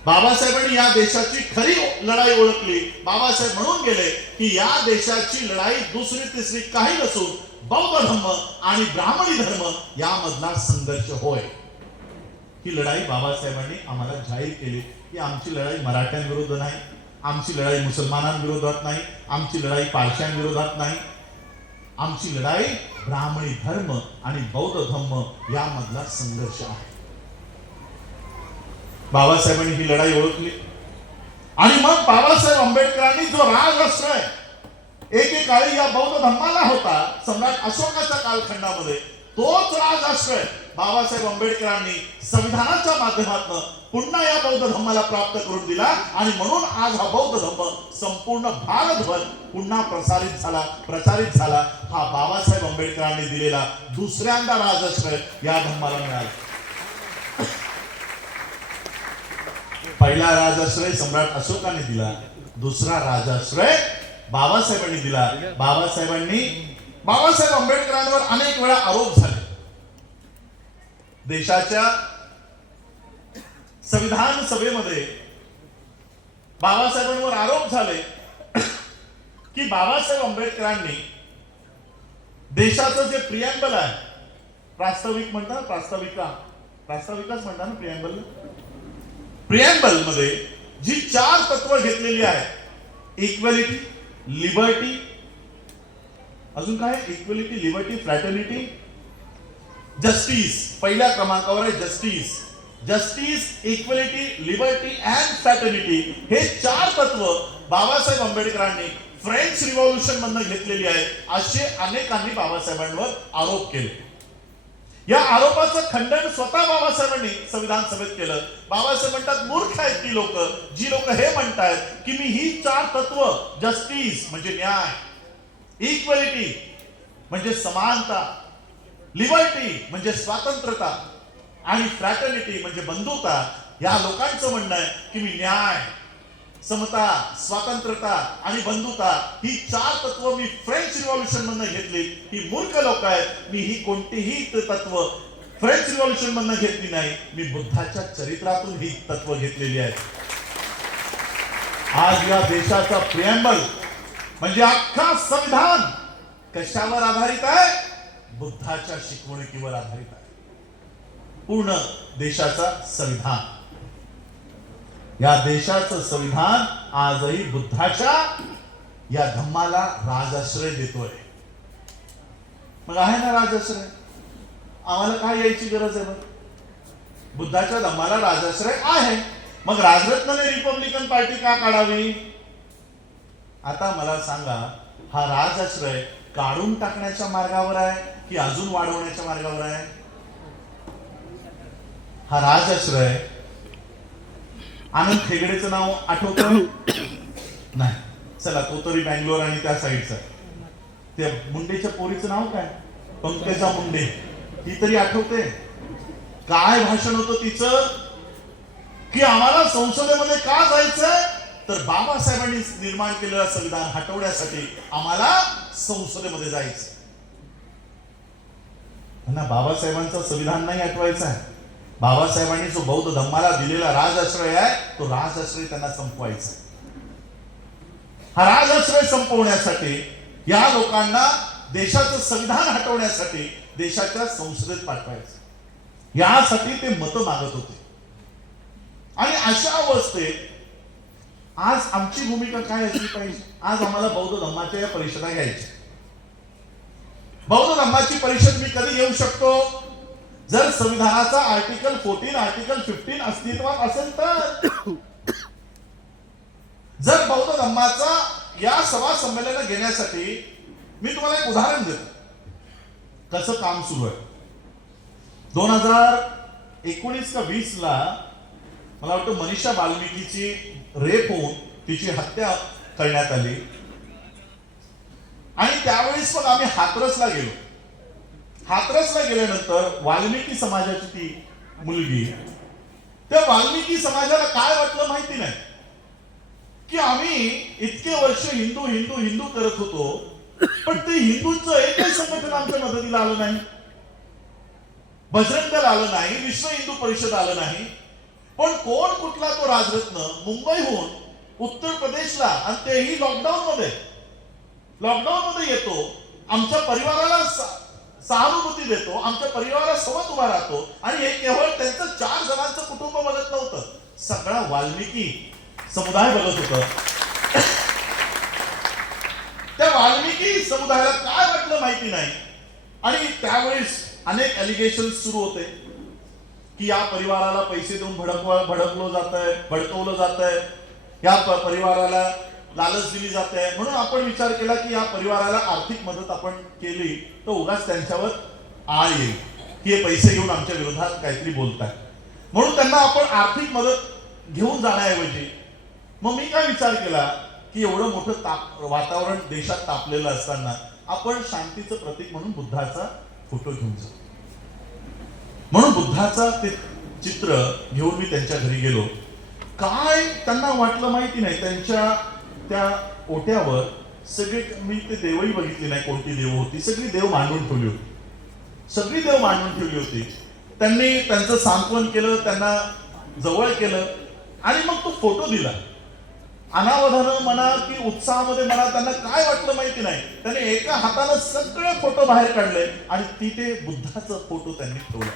बाबासाहेबांनी या देशाची खरी लढाई ओळखली. बाबासाहेब म्हणून गेले की या देशाची लढाई दुसरी तिसरी काही नसून बौद्ध धर्म आणि ब्राह्मणी धर्म यामधला संघर्ष होय. ही लढाई बाबासाहेबांनी आम्हाला जाहीर केली की आमची लढाई मराठ्यांविरुद्ध नाही, आमची लढाई मुसलमानांविरोधात नाही, आमची लढाई पारशांविरोधात नाही, आमची लढाई ब्राह्मणी धर्म आणि बौद्ध धर्म यामधला संघर्ष आहे. बाबासाहेबांनी ही लढाई ओळखली. आणि मग बाबासाहेब आंबेडकरांनी जो राजराष्ट्र आहे, एकेकाळी या बौद्ध धम्माला होता सम्राट अशोकाच्या कालखंडामध्ये. तोच राजाश्रय बाबासाहेब आंबेडकरांनी संविधानाच्या माध्यमातून पुन्हा या बौद्ध धम्माला प्राप्त करून दिला आणि म्हणून आज हा बौद्ध धम्म संपूर्ण भारतभर पुन्हा प्रचारित झाला. हा बाबासाहेब आंबेडकरांनी दिलेला दुसऱ्यांदा राजाश्रय या धम्माला मिळाला. पहिला राजाश्रय सम्राट अशोकाने दिला, दुसरा राजाश्रय बाबासाहेबांनी दिला. बाबासाहेब आंबेडकरांवर अनेक वेळा आरोप झाले. देशाच्या संविधान सभेमध्ये बाबासाहेबांवर आरोप झाले की बाबासाहेब आंबेडकरांनी देशाचं जे प्रियम्बल आहे, प्रास्ताविक म्हणतात, प्रास्ताविकाच म्हणतात ना प्रियम्बल मध्ये जी 4 तत्व घेतलेली आहेत, इक्वॅलिटी, लिबर्टी, अजून काय, इक्वॅलिटी, लिबर्टी, फ्रॅटर्निटी, जस्टिस. पहिल्या क्रमांकावर आहे justice, equality, liberty and fraternity. हे 4 तत्व बाबासाहेब आंबेडकरांनी फ्रेंच रिव्हॉल्युशन मधून घेतलेली आहे असे अनेकांनी बाबासाहेबांवर आरोप केले. या आरोपाचं खंडन स्वतः बाबासाहेबांनी संविधान सभेत केलं. बाबासाहेब म्हणतात, मूर्ख आहेत ती लोक, जी लोक हे म्हणतात की मी ही 4 तत्व, जस्टिस म्हणजे न्याय, इक्वॅलिटी म्हणजे समानता, लिबर्टी म्हणजे स्वातंत्र्यता आणि फ्रॅटर्निटी म्हणजे बंधुता, या लोकांचं म्हणणं आहे की मी न्याय, समता, स्वातंत्र्यता आणि बंधुता ही 4 तत्व मी फ्रेंच रिव्हॉल्युशन मधून घेतली. ही मूर्ख लोक आहेत. मी ही कोणतीही तत्व फ्रेंच रिव्हॉल्युशन मधून घेतली नाही, मी बुद्धाच्या चरित्रातून ही तत्व घेतलेली आहेत. आज या देशाचा प्रियम्बल म्हणजे अख्खा संविधान कशावर आधारित आहे? बुद्धाच्या शिकवणुकीवर आधारित आहे. पूर्ण देशाचा संविधान, या देशाचं संविधान आजही बुद्धाच्या या धम्माला राजाश्रय देतोय. मग आहे ना राजाश्रय, आम्हाला काय यायची गरज आहे? बुद्धाच्या धम्माला राजाश्रय आहे, मग राजरत्नने रिपब्लिकन पार्टी का काढावी? आता मला सांगा, हा राजाश्रय काढून टाकण्याच्या मार्गावर आहे की अजून वाढवण्याच्या मार्गावर आहे? हा राजाश्रय, आनंद हेगडेचं नाव आठवतं नाही? चला, तो तरी बँगलोर आणि त्या साईडचा. त्या मुंडेच्या पोरीचं नाव काय? पंकजा मुंडे. ती तरी आठवते? काय भाषण होतं तिचं की आम्हाला संसदेमध्ये का जायचंय? तर बाबासाहेबांनी निर्माण केलेलं संविधान हटवण्यासाठी आम्हाला संसदेमध्ये जायचं. त्यांना बाबासाहेबांचं संविधान नाही हटवायचं आहे. बाबासाहेबांनी जो बौद्ध धम्माला दिलेला राजाश्रय आहे, तो राजाश्रय त्यांना संपवायचा. हा राजाश्रय संपवण्यासाठी या लोकांना देशाचं संविधान हटवण्यासाठी देशाच्या संसदेत पाठवायचं. यासाठी ते मतं मागत होते. आणि अशा अवस्थेत आज आमची भूमिका काय असली पाहिजे? आज आम्हाला बौद्ध धम्माच्या या परिषदा घ्यायच्या. बौद्ध धम्माची परिषद मी कधी घेऊ शकतो? जर संविधानाचा आर्टिकल 14, आर्टिकल 15 अस्तित्वात असेल तर. जर बौद्ध धम्माचा या सभा संमेलन घेण्यासाठी मी तुम्हाला एक उदाहरण देतो, कसं काम सुरू आहे. 2019 का 20 ला मला वाटतं मनीषा वाल्मिकीची रेप होऊन तिची हत्या करण्यात आली. आणि त्यावेळेस मग आम्ही हाथरसला गेलो. हाथरसला गेल्यानंतर वाल्मिकी समाजाची ती मुलगी, त्या वाल्मिकी समाजाला काय वाटलं माहिती नाही की आम्ही इतके वर्ष हिंदू हिंदू हिंदू करत होतो, पण ते हिंदूंचं एकही संघटन आमच्या मदतीला आलं नाही. बजरंग दल आलं नाही, विश्व हिंदू परिषद आलं नाही. पण कोण कुठला तो राजरत्न मुंबईहून उत्तर प्रदेशला, आणि तेही लॉकडाऊन मध्ये येतो, आमच्या परिवाराला सहानुभूती देतो, आमच्या परिवारासोबत उभा राहतो. आणि हे केवळ त्यांचं 4 जणांचं कुटुंब बघत नव्हतं, सगळा वाल्मिकी समुदाय बघत होतं. त्या वाल्मिकी समुदायाला काय वाटलं माहिती नाही. आणि त्यावेळेस अनेक एलिगेशन सुरू होते की या परिवाराला पैसे देऊन भडकवलं जात आहे, या परिवाराला लालच दिली जाते, म्हणून आपण विचार केला की या परिवाराला आर्थिक मदत आपण केली तर उगाच त्यांच्यावर आळ येईल की हे पैसे घेऊन आमच्या विरोधात काहीतरी बोलताय, म्हणून त्यांना आपण आर्थिक मदत घेऊन जाण्याऐवजी मग मी काय विचार केला की एवढं मोठं वातावरण देशात तापलेलं असताना आपण शांतीचं प्रतीक म्हणून बुद्धाचा फोटो घेऊन जाऊ. म्हणून बुद्धाचा ते चित्र घेऊन मी त्यांच्या घरी गेलो. काय त्यांना वाटलं माहिती नाही, त्यांच्या त्या ओट्यावर सगळे, मी ते देवही बघितली नाही कोणती देव होती, सगळी देव मांडून ठेवली होती, सगळी देव मांडून ठेवली होती. त्यांनी त्यांचं सांत्वन केलं, त्यांना जवळ केलं आणि मग तो फोटो दिला. अनावधानं म्हणा की उत्साहामध्ये म्हणा, त्यांना काय वाटलं माहिती नाही, त्याने एका हातानं सगळे फोटो बाहेर काढले आणि तिथे बुद्धाचा फोटो त्यांनी ठेवला.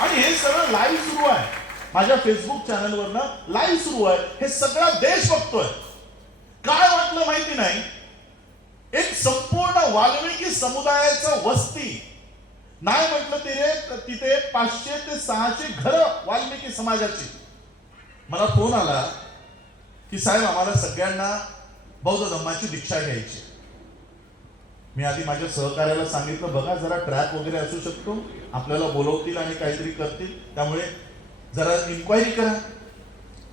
आणि हे सगळं लाईव्ह सुरू आहे, माझ्या फेसबुक चॅनलवरनं लाईव्ह सुरू आहे, हे सगळा देश बघतोय. काय वाटलं माहिती नाही, एक संपूर्ण वाल्मिकी समुदायाचं वस्ती, नाही म्हटलं तिथे 500 ते 600 घरं वाल्मिकी समाजाची. मला फोन आला की साहेब आम्हाला सगळ्यांना बौद्ध धम्माची दीक्षा घ्यायची. मी आधी माझ्या सहकार्याला सांगितलं, बघा जरा ट्रॅक वगैरे असू शकतो, आपल्याला बोलवतील आणि काहीतरी करतील, त्यामुळे जरा इन्क्वायरी करा.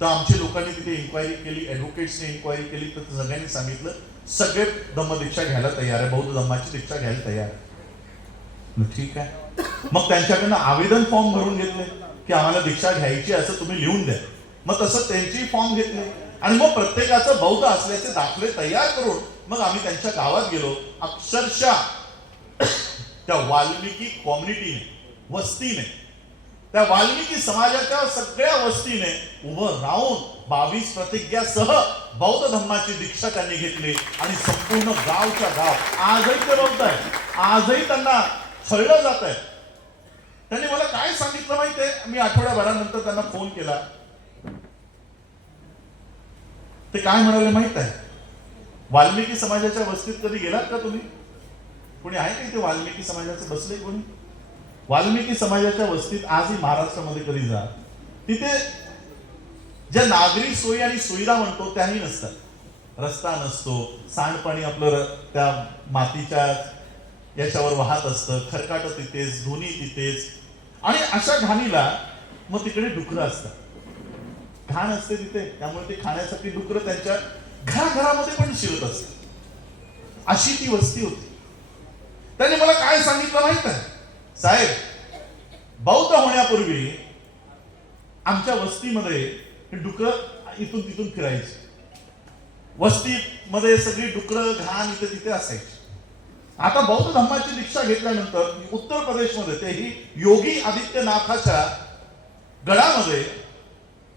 तर आमच्या लोकांनी तिथे इन्क्वायरी केली, ऍडव्होकेट्सने इन्क्वायरी केली, तर सगळ्यांनी सांगितलं सगळे धम्मदीक्षा घ्यायला तयार आहे, बौद्ध धम्माची दीक्षा घ्यायला तयार आहे. ठीक आहे, मग त्यांच्याकडनं आवेदन फॉर्म भरून घेतले की आम्हाला दीक्षा घ्यायची असं तुम्ही लिहून द्या. मग तसं त्यांची फॉर्म घेतले आणि मग प्रत्येकाचं बौद्ध असल्याचे दाखले तयार करून मग आम्ही त्यांच्या गावात गेलो. अक्षरशः त्या वाल्मिकी कम्युनिटीने, वस्तीने, त्या वाल्मिकी समाजाच्या सगळ्या वस्तीने उभं राहून 22 प्रतिज्ञासह बौद्ध धम्माची दीक्षा त्यांनी घेतली आणि संपूर्ण गावच्या गाव आजही ते बौद्ध आहे, आजही त्यांना छळलं जात आहे. त्यांनी मला काय सांगितलं माहितीये, मी आठवड्याभरानंतर त्यांना फोन केला, ते काय म्हणाले माहित आहे, वाल्मिकी समाजाच्या वस्तीत कधी गेलात का तुम्ही? कोणी आहे का इथे वाल्मिकी समाजाचं बसले कोणी? वाल्मिकी समाजाच्या वस्तीत आजही महाराष्ट्रामध्ये कधी जा, तिथे ज्या नागरी सोयी आणि सुविधा म्हणतो त्याही नसतात. रस्ता नसतो, सांडपाणी आपलं त्या मातीच्या याच्यावर वाहत असतं, खरकाट तिथेच, धुनी तिथेच, आणि अशा घाणीला मग तिकडे डुकरं असतात, घाण असते तिथे, त्यामुळे ते खाण्यासाठी डुकरं त्यांच्या घराघरामध्ये पण शिरत असते. अशी ती वस्ती होती. त्यांनी मला काय सांगितलं माहित आहे, साहेब बौद्ध होण्यापूर्वी आमच्या वस्तीमध्ये डुकरं इथून तिथून फिरायची, वस्तीमध्ये सगळी डुकरं घाण इथे तिथे असायची. आता बौद्ध धम्माची दीक्षा घेतल्यानंतर उत्तर प्रदेशमध्ये, तेही योगी आदित्यनाथाच्या गडामध्ये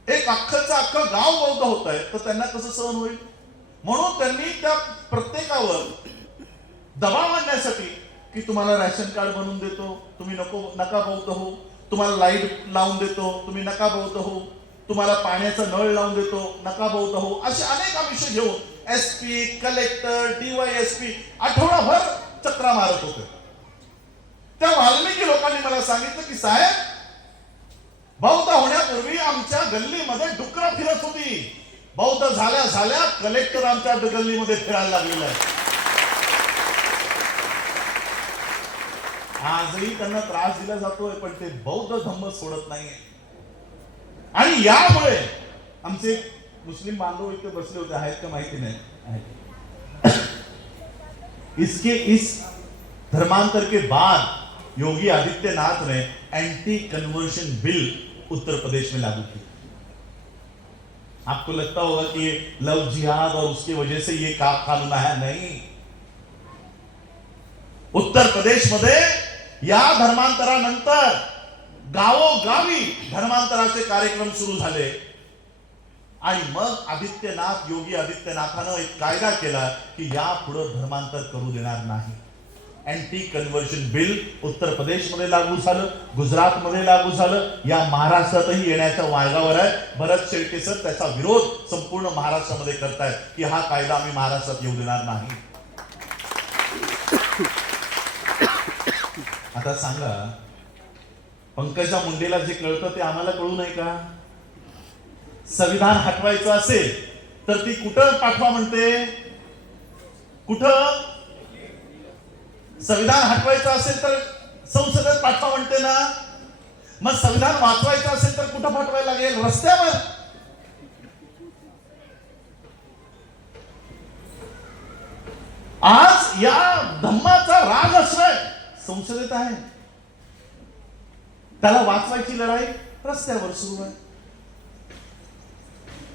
एक अख्खं गाव बौद्ध होत आहे, तर त्यांना कसं सहन होईल? म्हणून त्यांनी त्या प्रत्येकावर दबाव आणण्यासाठी की तुम्हाला रॅशन कार्ड बनवून देतो, तुम्ही नका बौद्ध हो, तुम्हाला लाईट लावून देतो, तुम्ही नका बौद्ध हो, तुम्हाला पाण्याचा नळ लावून देतो, नका बौद्ध हो, असे अनेक आमिष घेऊन एसपी, कलेक्टर, DYSP आठवडाभर चक्रा मारत होते. त्या वाल्मिकी लोकांनी मला सांगितलं की साहेब बौद्ध होण्यापूर्वी आमच्या गल्लीमध्ये डुकरं फिरत होती, बौद्ध झाल्या झाल्या कलेक्टर आमच्या गल्लीमध्ये फिरायला लागलेला आहे. आजही त्यांना त्रास दिला जातोय, पण ते बौद्ध धम्म सोडत नाहीये. आणि यामुळे आमचे मुस्लिम बांधव इथे बसले होते, आहेत का माहिती नाही, इस धर्मांतर के बाद योगी आदित्यनाथ ने anti conversion bill Uttar Pradesh में लागू की. आपको लगता होगा कि लव जिहाद और उसकी वजह से ये कानून आया, नहीं. उत्तर प्रदेश मध्ये या धर्मांतरानंतर गावोगावी धर्मांतराचे कार्यक्रम सुरू झाले आणि मग योगी आदित्यनाथानं एक कायदा केला की यापुढे धर्मांतर करू देणार नाही. अँटी कन्वर्शन बिल उत्तर प्रदेशमध्ये लागू झालं, गुजरातमध्ये लागू झालं, या महाराष्ट्रातही येण्याच्या मार्गावर आहे. भरत शेळके सर त्याचा विरोध संपूर्ण महाराष्ट्रामध्ये करतायत की हा कायदा आम्ही महाराष्ट्रात येऊ देणार नाही. आता सांगा, पंकजा मुंडेला जे कळतं ते आम्हाला कळू नाही का? संविधान हटवायचं असेल तर ती कुठं पाठवा म्हणते? कुठं? संविधान हटवायचं असेल तर संसदेत पाठवा म्हणते ना. मग संविधान वाचवायचं असेल तर कुठं पाठवायला लागेल? रस्त्यावर. आज या धम्माचा राजआश्रय संसदेत आहे. त्याला वाचवायची लढाई रस्त्यावर सुरू आहे.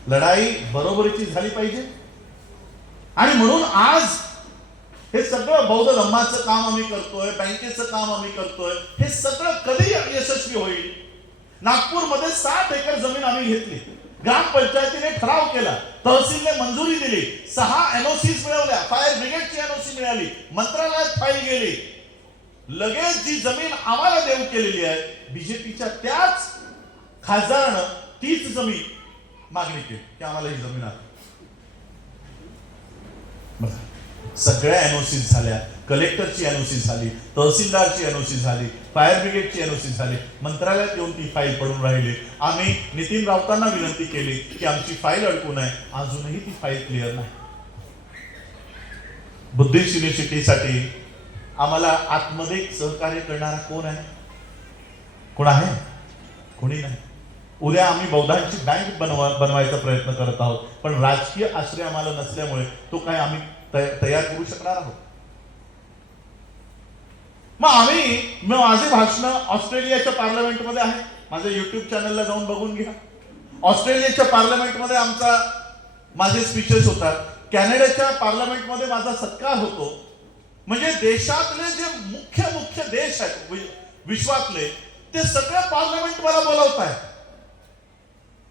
लढाई बरोबरीची झाली पाहिजे. आणि म्हणून आज हे सगळं बौद्ध धम्माचं काम आम्ही करतोय, बँकेचं काम आम्ही करतोय, हे सगळं कधी यशस्वी होईल? नागपूरमध्ये 60 एकर जमीन आम्ही घेतली. ग्रामपंचायतीने ठराव केला, तहसीलने मंजुरी दिली, 6 एनओसीज मिळवल्या, फायर ब्रिगेडची एनओसी मिळाली, मंत्रालयात फाईल गेली. लगेच जी जमीन आम्हाला देऊ केलेली आहे, बीजेपीच्या त्याच खासदारानं तीच जमीन मागणी केली की आम्हाला ही जमीन आहे. सगळ्या एनओसी झाल्या, कलेक्टरची एनओसी झाली, तहसीलदारची एनओसी झाली, फायर ब्रिगेडची एनओसी झाली, मंत्रालयात येऊन ती फाईल पडून राहिली. आम्ही नितीन राऊतांना विनंती केली की आमची फाईल अडकून आहे, अजूनही ती फाईल क्लिअर नाही. बुद्धिस्ट युनिव्हर्सिटीसाठी आम्हाला आतमध्ये सहकार्य करणारा कोण आहे? कोण आहे? कोणी नाही. उद्या आम्ही बौद्धांची बँक बनवायचा प्रयत्न करत आहोत, पण राजकीय आश्रय आम्हाला नसल्यामुळे तो काय आम्ही तयार करू शकणार आहोत? मग माझे भाषण ऑस्ट्रेलियाच्या पार्लमेंटमध्ये आहे. माझ्या युट्यूब चॅनलला जाऊन बघून घ्या. ऑस्ट्रेलियाच्या पार्लमेंटमध्ये माझे स्पीचेस होतात. कॅनडाच्या पार्लमेंटमध्ये माझा सत्कार होतो. म्हणजे देशातले जे मुख्य देश आहेत विश्वातले, ते सगळे पार्लमेंट मला बोलवत आहेत.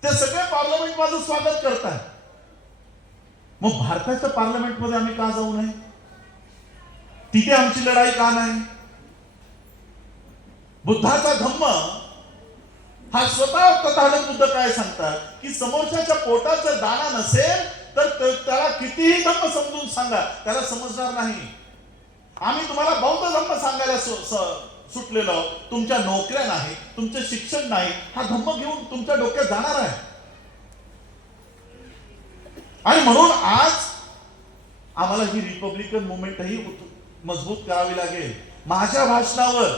ते सगळे पार्लमेंट माझं स्वागत करतात. मग भारताच्या पार्लमेंटमध्ये आम्ही का जाऊ नये? तिथे आमची लढाई का नाही? बुद्धाचा धम्म हा स्वतः तथागत बुद्ध काय सांगतात की समोरच्याच्या पोटात जर दाणा नसेल तर त्याला कितीही धम्म समजून सांगा, त्याला समजणार नाही. आम्ही तुम्हाला बौद्ध धम्म सांगायला सुटलेलो. तुमच्या नोकऱ्या नाही, तुमचं शिक्षण नाही, हा धम्म घेऊन तुमच्या डोक्यात जाणार आहे. आणि म्हणून आज आम्हाला ही रिपब्लिकन मुवमेंटही मजबूत करावी लागेल. माझ्या भाषणावर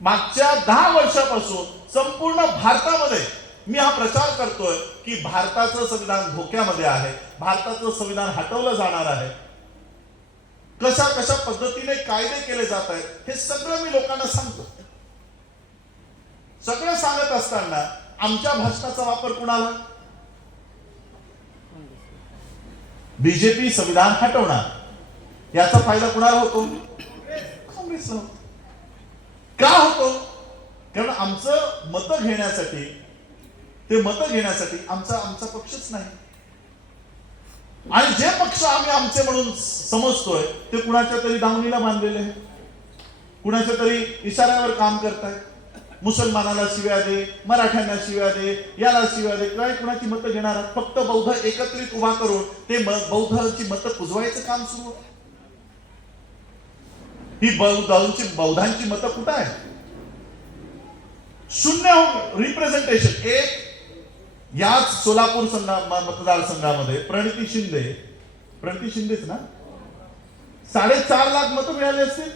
मागच्या 10 वर्षापासून संपूर्ण भारतामध्ये मी हा प्रचार करतोय की भारताचं संविधान धोक्यामध्ये आहे, भारताचं संविधान हटवलं जाणार आहे, कशा पद्धतीने कायदे केले जात आहेत, हे सगळं मी लोकांना सांगतो. सगळं सांगत असताना आमच्या भाषणाचा वापर कुणाला? बीजेपी संविधान हटवणार याचा फायदा कुणाला होतो? काँग्रेसला. का होतो? कारण आमचं मतं घेण्यासाठी आमचा पक्षच नाही. आणि जे पक्ष आम्ही आमचे म्हणून समजतोय ते कुणाच्या तरी दावणीला बांधलेले आहेत, कुणाच्या तरी इशाऱ्यावर काम करतायत. मुसलमानाला शिव्या दे, मराठ्यांना शिव्या दे, याला शिव्या दे. काय कुणाची मतं घेणार आहात? फक्त बौद्ध एकत्रित उभा करून ते बौद्धांची मतं पुजवायचं काम सुरू आहे. ही बौद्धांची मतं कुठं आहे? शून्य रिप्रेझेंटेशन. एक याच सोलापूर मतदारसंघामध्ये प्रणिती शिंदेच ना, 4.5 लाख मतं मिळाली असतील.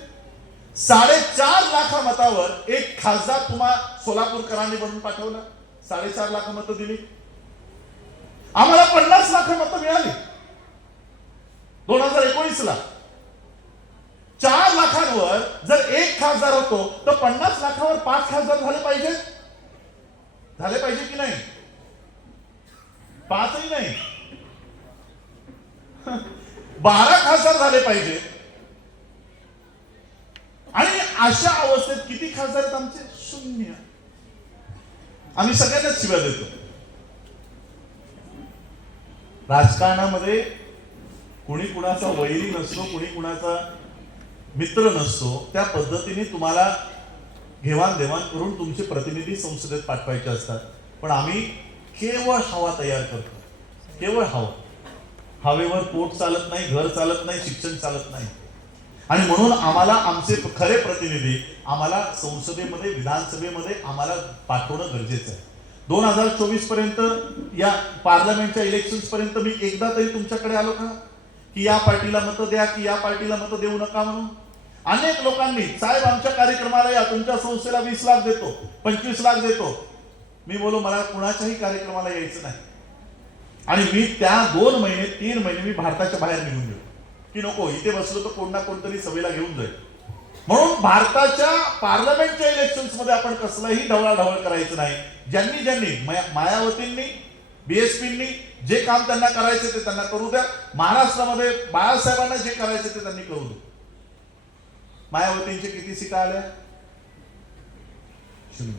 4.5 लाख मतावर एक खासदार तुम्हा सोलापूरकरांनी बनवून पाठवला. 4.5 लाख मतं दिली. आम्हाला 50 लाख मतं मिळाली 2019ला. 4 लाखांवर जर एक खासदार होतो तर 50 लाखावर 5 खासदार झाले पाहिजे की नाही? 5ही नाही, 12 खासदार झाले पाहिजे. आणि अशा अवस्थेत किती खासदार आहेत आमचे? 0. आम्ही सगळ्यांनाच शिव्या देतो. राजकारणामध्ये कुणी कुणाचा वैरी नसतो, कुणी कुणाचा मित्र नसतो. त्या पद्धतीने तुम्हाला घेवाणदेवाण करून तुमचे प्रतिनिधी संसदेत पाठवायचे असतात. पण आम्ही केवळ हवा तयार करतो, केवळ हवा. हवेवर पोट चालत नाही, घर चालत नाही, शिक्षण चालत नाही. आणि म्हणून आम्हाला आमचे खरे प्रतिनिधी आम्हाला संसदेमध्ये, विधानसभेमध्ये आम्हाला पाठवणं गरजेचं आहे. 2024 पर्यंत या पार्लमेंटच्या इलेक्शन्स पर्यंत मी एकदा तरी तुमच्याकडे आलो का की या पार्टीला मतं द्या की या पार्टीला मतं देऊ नका म्हणून? अनेक लोकांनी साहेब आमच्या कार्यक्रमाला या, तुमच्या संस्थेला 20 लाख देतो, 25 लाख देतो. मी बोलो मला कुणाच्याही कार्यक्रमाला यायचं नाही. आणि मी त्या 2 महिने 3 महिने मी भारताच्या बाहेर निघून गेलो की नको इथे बसलो तर कोण ना कोणतरी सभेला घेऊन जाईल. म्हणून भारताच्या पार्लमेंटच्या इलेक्शन्स मध्ये आपण कसलाही ढवळाढवळ करायचं नाही. ज्यांनी ज्यांनी मायावतींनी बीएसपींनी जे काम त्यांना करायचे ते त्यांना करू द्या. महाराष्ट्रामध्ये बाळासाहेबांना जे करायचे ते त्यांनी करू द्या. मायावतींचे किती सीटा आल्या? 0.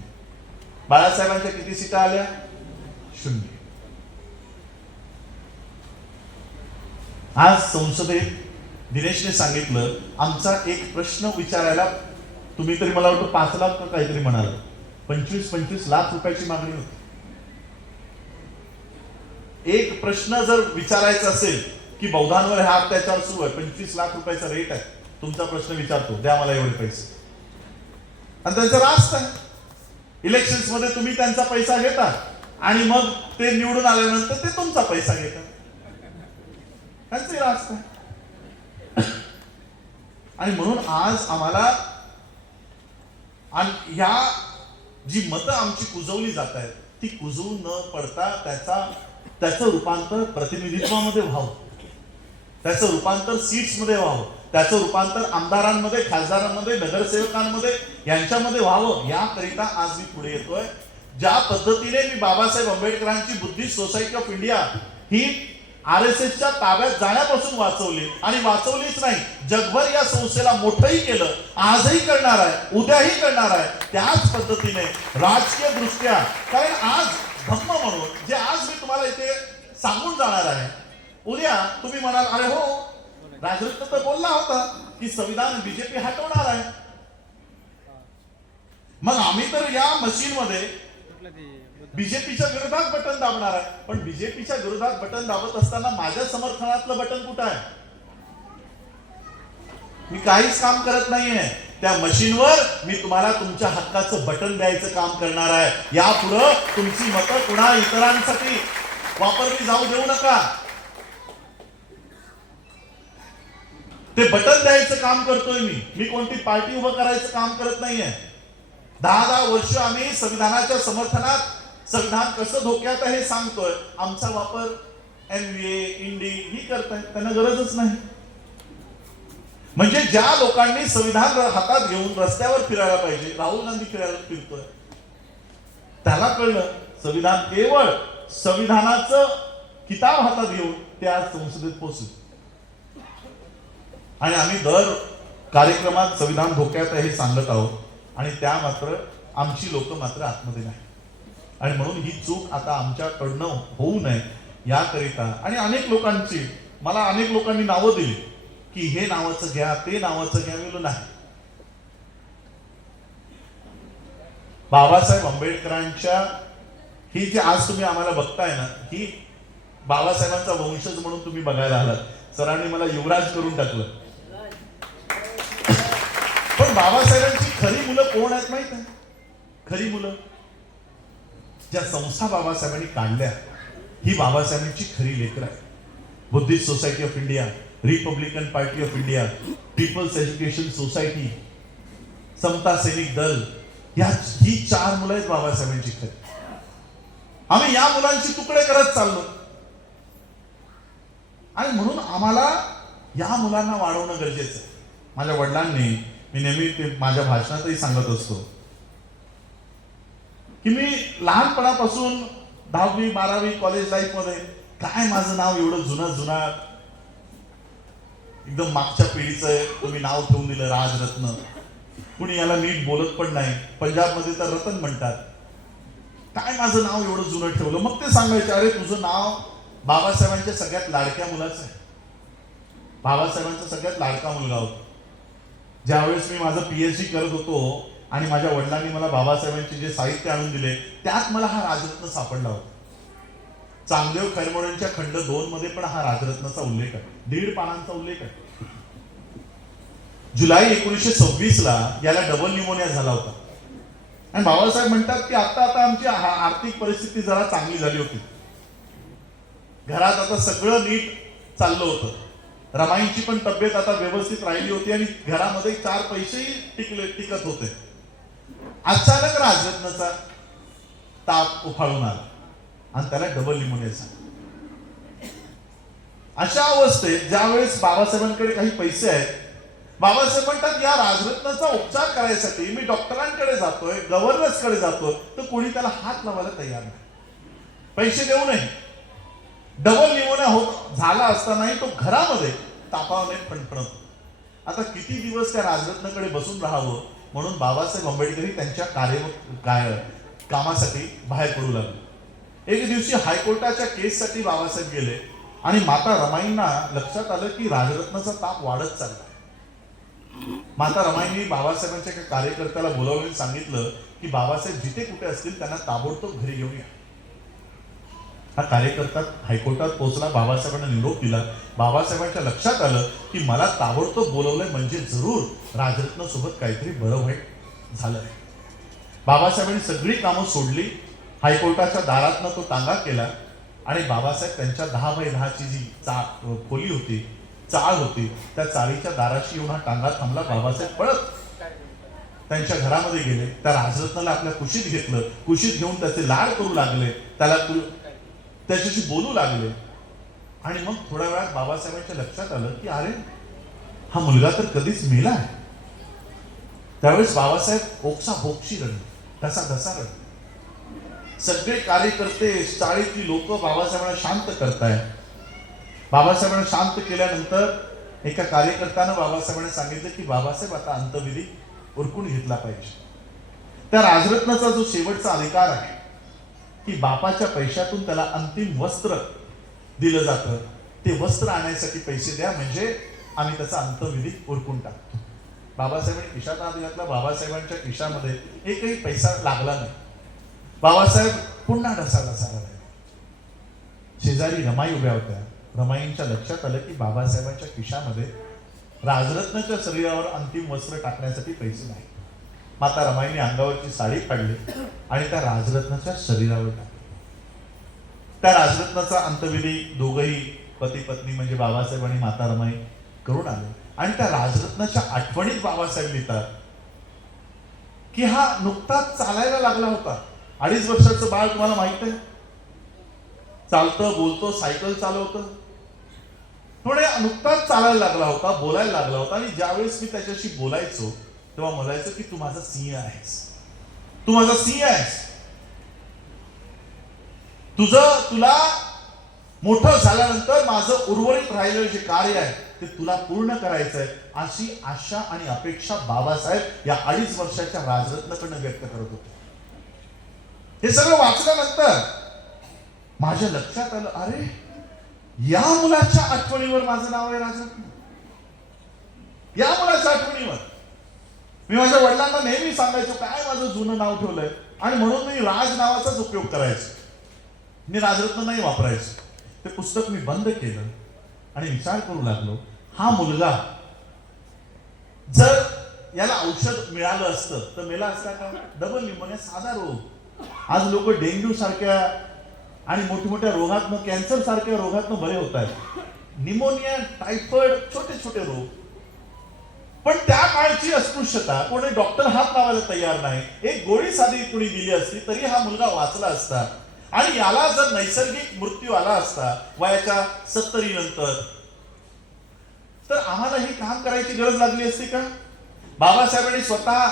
बाळासाहेबांच्या किती सीटा आल्या? 0. आज संसदेत दिनेशने सांगितलं आमचा एक प्रश्न विचारायला तुम्ही तरी मला वाटतं 5 लाख का काहीतरी म्हणाल, 25 लाख रुपयाची मागणी होती. एक प्रश्न जर विचारायचा असेल की बौद्धांवर हा अत्याचार सुरू आहे, 25 लाख रुपयाचा रेट आहे, तुमचा प्रश्न विचारतो द्या मला एवढे पैसे. आणि त्यांचं रास्त आहे. इलेक्शन्स मध्ये तुम्ही त्यांचा पैसा घेता आणि मग ते निवडून आल्यानंतर ते तुमचा पैसा घेतात. त्यांचंही रास्त आहे. आणि म्हणून आज आम्हाला ह्या जी मतं आमची कुजवली जात आहेत ती कुजवून न पडता त्याचं रूपांतर प्रतिनिधित्वामध्ये व्हावं, त्याचं रूपांतर सीट्स मध्ये व्हावं, त्याचं रूपांतर आमदारांमध्ये, खासदारांमध्ये, नगरसेवकांमध्ये यांच्यामध्ये व्हावं. याकरिता आज मी पुढे येतोय. ज्या पद्धतीने मी बाबासाहेब आंबेडकरांची बुद्धिस्ट सोसायटी ऑफ इंडिया ही RSSच्या ताब्यात जाण्यापासून वाचवली आणि वाचवलीच नाही, जगभर या संस्थेला मोठंही केलं, आजही करणार आहे, उद्याही करणार आहे. त्याच पद्धतीने राजकीय दृष्ट्या, कारण आज धम्म म्हणून जे आज मी तुम्हाला इथे सांगून जाणार आहे, उद्या तुम्ही म्हणाल अरे हो राजरत्न तर बोलला होता की संविधान बीजेपी हटवणार आहे. मग आम्ही तर या मशीन मध्ये बीजेपीच्या विरोधात बटन दाबणार आहे. पण बीजेपीच्या विरोधात बटन दाबत असताना माझ्या समर्थनातलं बटन कुठं आहे? मी काहीच काम करत नाहीये. त्या मशीनवर मी तुम्हाला तुमच्या हक्काचं बटन द्यायचं काम करणार आहे. यापुढे तुमची मतं कुणा इतरांसाठी वापरली जाऊ देऊ नका. ते बटन द्यायचं काम करतोय मी कोणती पार्टी उभं करायचं काम करत नाहीये. 10 वर्ष आम्ही संविधानाच्या समर्थनात, संविधान कसं धोक्यात आहे हे सांगतोय. आमचा वापर MVA इंडी ही करताय, त्यांना गरजच नाही. म्हणजे ज्या लोकांनी संविधान हातात घेऊन रस्त्यावर फिरायला पाहिजे, राहुल गांधी फिरायला फिरतोय, त्याला कळलं संविधान केवळ संविधानाचं किताब हातात घेऊन ते आज संसदेत पोहोचले. आणि आम्ही दर कार्यक्रमात संविधान धोक्यात आहे हे सांगत आहोत आणि त्या मात्र आमची लोक मात्र आतमध्ये नाही. आणि म्हणून ही चूक आता आमच्याकडनं होऊ नये याकरिता, आणि अनेक लोकांनी नावं दिली की हे नावाचं घ्या ते नावाचं घ्या. मी नाही, बाबासाहेब आंबेडकरांच्या ही जी आज तुम्ही आम्हाला बघताय ना, ही बाबासाहेबांचा वंशज म्हणून तुम्ही बघायला आलात. सरांनी मला युवराज करून टाकलं. पण बाबासाहेबांची खरी मुलं कोण आहेत माहित आहे? खरी मुलं ज्या संस्था बाबासाहेबांनी काढल्या, ही बाबासाहेबांची खरी लेकरं आहेत. Buddhist society of India, Republican party of India, people's education society, Samata Sainik दल, ही 4 मुलं आहेत बाबासाहेबांची खरी. आम्ही या मुलांची तुकडे करत चाललो आणि म्हणून आम्हाला या मुलांना वाढवणं गरजेचं आहे. माझ्या वडिलांनी, मी नेहमी ते माझ्या भाषणातही सांगत असतो की मी लहानपणापासून 10वी 12वी कॉलेज लाईफ मध्ये काय माझं नाव एवढं जुना एकदम मागच्या पिढीचं आहे, तुम्ही नाव ठेवून दिलं राजरत्न. कुणी याला नीट बोलत पण नाही. पंजाबमध्ये तर रतन म्हणतात. काय माझं नाव एवढं जुनं ठेवलं? मग ते सांगायचे अरे तुझं नाव बाबासाहेबांच्या सगळ्यात लाडक्या मुलाचं आहे. बाबासाहेबांचा सगळ्यात लाडका मुलगा होता. ज्यावेळेस मी माझं PhD करत होतो आणि माझ्या वडिलांनी मला बाबासाहेबांचे जे साहित्य आणून दिले त्यात मला हा राजरत्न सापडला होता. चांगदेव खैरमोडेंच्या खंड 2 मध्ये पण हा राजरत्नाचा उल्लेख आहे. 1.5 पानांचा उल्लेख आहे. जुलै 1926 ला याला डबल न्यूमोनिया झाला होता. आणि बाबासाहेब म्हणतात की आता आता आमची आर्थिक परिस्थिती जरा चांगली झाली होती, घरात आता सगळं नीट चाललं होतं, रमाईंची पण तब्येत आता व्यवस्थित राहिली होती आणि घरामध्ये 4 पैसेही टिकत होते. अचानक राजरत्नाचा ताप उफाळून आला आणि त्याला डबल निमोनिया झाला. अशा अवस्थेत ज्यावेळेस बाबासाहेबांकडे काही पैसे आहेत, बाबासाहेब म्हणतात या राजरत्नाचा उपचार करायसाठी मी डॉक्टरांकडे जातोय, गव्हर्नर्सकडे जातोय, तर कोणी त्याला हात लावायला तयार नाही, पैसे देऊ नये. डबल निमोनिया झाला असतानाही तो घरामध्ये तापाने फणफणत. आता किती दिवस त्या राजरत्नाकडे बसून राहावं म्हणून बाबासाहेब आंबेडकरही त्यांच्या कामासाठी बाहेर पडू लागले. एक दिवशी हायकोर्टाच्या केससाठी बाबासाहेब गेले आणि माता रमाईंना लक्षात आलं की राजरत्नाचा ताप वाढत चालला. माता रमाईंनी बाबासाहेबांच्या एका कार्यकर्त्याला बोलावून सांगितलं की बाबासाहेब जिथे कुठे असतील त्यांना ताबडतोब घरी घेऊन या. हा कार्यकर्ता हायकोर्टात पोहोचला, बाबासाहेबांना निरोप दिला. बाबासाहेबांच्या लक्षात आलं की मला ताबडतोब बोलवलंय म्हणजे जरूर राजरत्न सोबत काहीतरी बरं वाईट झालंय. बाबासाहेबांनी सगळी कामं सोडली, हायकोर्टाच्या दारातनं तो टांगा केला आणि बाबासाहेब त्यांच्या 10x10 जी खोली होती, चाळ होती, त्या चाळीच्या दाराशी येऊन हा टांगा थांबला. बाबासाहेब पळत त्यांच्या घरामध्ये गेले, त्या राजरत्नाला आपल्या कुशीत घेतलं, कुशीत घेऊन त्याचे लाड करू लागले, त्याच्याशी बोलू लागले. आणि मग थोड्या वेळात बाबासाहेबांच्या लक्षात आलं की अरे हा मुलगा तर कधीच मेला आहे. त्यावेळेस बाबासाहेब ओक्सा बोक्षी रडले, घसा रडले. सगळे कार्यकर्ते, चाळीतली लोक बाबासाहेबांना शांत करताय. बाबासाहेबांना शांत केल्यानंतर एका कार्यकर्त्यानं बाबासाहेबांना सांगितलं की बाबासाहेब आता अंत्यविधी उरकून घेतला पाहिजे. त्या राजरत्नाचा जो शेवटचा अधिकार आहे की बापाच्या पैशातून त्याला अंतिम वस्त्र दिलं जातं, ते वस्त्र आणण्यासाठी पैसे द्या म्हणजे आम्ही त्याचा अंत्यविधी उरकून टाकतो. बाबासाहेबांनी खिशात हात घातला, बाबासाहेबांच्या खिशामध्ये एकही पैसा लागला नाही. बाबासाहेब पुन्हा ढसायला लागले. शेजारी रमाई उभ्या होत्या. रमाईंच्या लक्षात आलं की बाबासाहेबांच्या खिशामध्ये राजरत्नाच्या शरीरावर अंतिम वस्त्र टाकण्यासाठी पैसे नाही. माता रमाईने अंगावरची साडी काढली आणि त्या राजरत्नाच्या शरीरावर टाकली. त्या राजरत्नाचा अंत्यविधी दोघही पती पत्नी म्हणजे बाबासाहेब आणि माता रमाई करून आले. आणि त्या राजरत्नाच्या आठवणीत बाबासाहेब लिहितात की हा नुकताच चालायला लागला होता. 2.5 वर्षाचं बाळ तुम्हाला माहित आहे, चालतं, बोलतो, सायकल चालवतं. थोडे नुकताच चालायला लागला होता, बोलायला लागला होता. आणि ज्यावेळेस मी त्याच्याशी बोलायचो तेव्हा म्हणायचं की तू माझा सिंह आहेस, तू माझा सिंह आहेस, तुला मोठं झाल्यानंतर माझं उर्वरित राहिलेलं जे कार्य आहे ते तुला पूर्ण करायचंय, अशी आशा आणि अपेक्षा बाबासाहेब या 2.5 वर्षाच्या राजरत्नाकडनं व्यक्त करत होते. हे सगळं वाचल्यानंतर माझ्या लक्षात आलं अरे या मुलाच्या आठवणीवर माझं नाव आहे राजरत्न. या मुलाच्या आठवणीवर मी माझ्या वडिलांना नेहमी सांगायचो काय माझं जुनं नाव ठेवलंय आणि म्हणून मी राज नावाचाच उपयोग करायचो, मी राजरत्न नाही वापरायचो. ते पुस्तक मी बंद केलं आणि विचार करू लागलो हा मुलगा जर याला औषध मिळालं असतं तर मेला असता का? डबल निमोनिया साधा रोग. आज लोक डेंग्यू सारख्या आणि मोठमोठ्या रोगातनं, कॅन्सर सारख्या रोगातनं बरे होत आहेत. निमोनिया, टायफॉइड, छोटे छोटे रोग. पण त्या काळची अस्पृश्यता, कोणी डॉक्टर हात लावायला तयार नाही. एक गोळी साधी कुणी दिली असती तरी हा मुलगा वाचला असता. आणि याला जर नैसर्गिक मृत्यू आला असता वयाच्या 70 नंतर तर आम्हाला हे काम करायची गरज लागली असती का? बाबासाहेबांनी स्वतः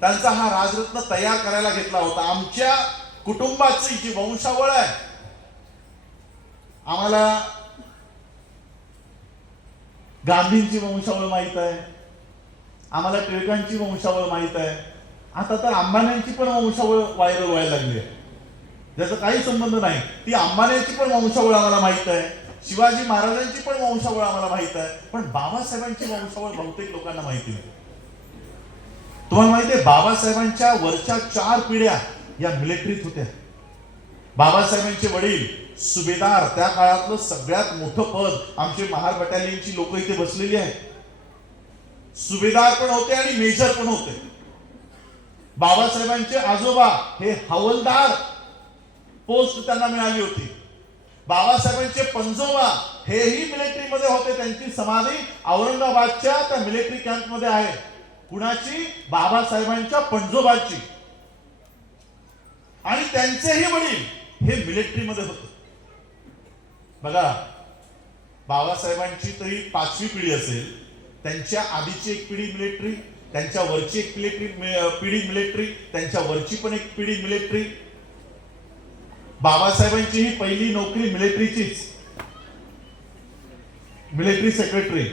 त्यांचा हा राजरत्न तयार करायला घेतला होता. आमच्या कुटुंबाची जी वंशावळ आहे, आम्हाला गांधींची वंशावळ माहित आहे, आम्हाला टिळकांची वंशावळ माहित आहे, आता तर अंबान्यांची पण वंशावळ व्हायरल व्हायला लागली आहे, ज्याचा काही संबंध नाही. ती अंबान्यांची पण वंशावळ आम्हाला माहित आहे, शिवाजी महाराजांची पण वंशावळ आम्हाला माहित आहे, पण बाबासाहेबांची वंशावळ बहुतेक लोकांना माहिती नाही. तुम्हाला माहिती आहे बाबासाहेबांच्या वरच्या 4 पिढ्या या मिलिटरीत होत्या. बाबासाहेबांचे वडील सुभेदार, त्या काळातलं सगळ्यात मोठं पद आमचे महार बटालियनची लोक इथे बसलेली आहेत. सुभेदार पण होते आणि मेजर पण होते. बाबासाहेबांचे आजोबा हे हवालदार पोस्ट त्यांना मिळाली होती. बाबासाहेबांचे पंजोबा हेही मिलिटरी मध्ये होते. त्यांची समाधी औरंगाबादच्या त्या मिलिटरी कॅम्प मध्ये आहे. कुणाची? बाबासाहेबांच्या पंजोबाची. आणि त्यांचेही वडील हे मिलिटरी मध्ये होते. बघा, बाबासाहेबांची तरी 5वी पिढी असेल, त्यांच्या आधीची एक पिढी मिलिटरी, त्यांच्या वरची एक पिढी मिलिटरी, त्यांच्या वरची पण एक पिढी मिलिटरी. बाबासाहेबांची ही पहिली नोकरी मिलिटरीचीच, मिलिटरी सेक्रेटरी.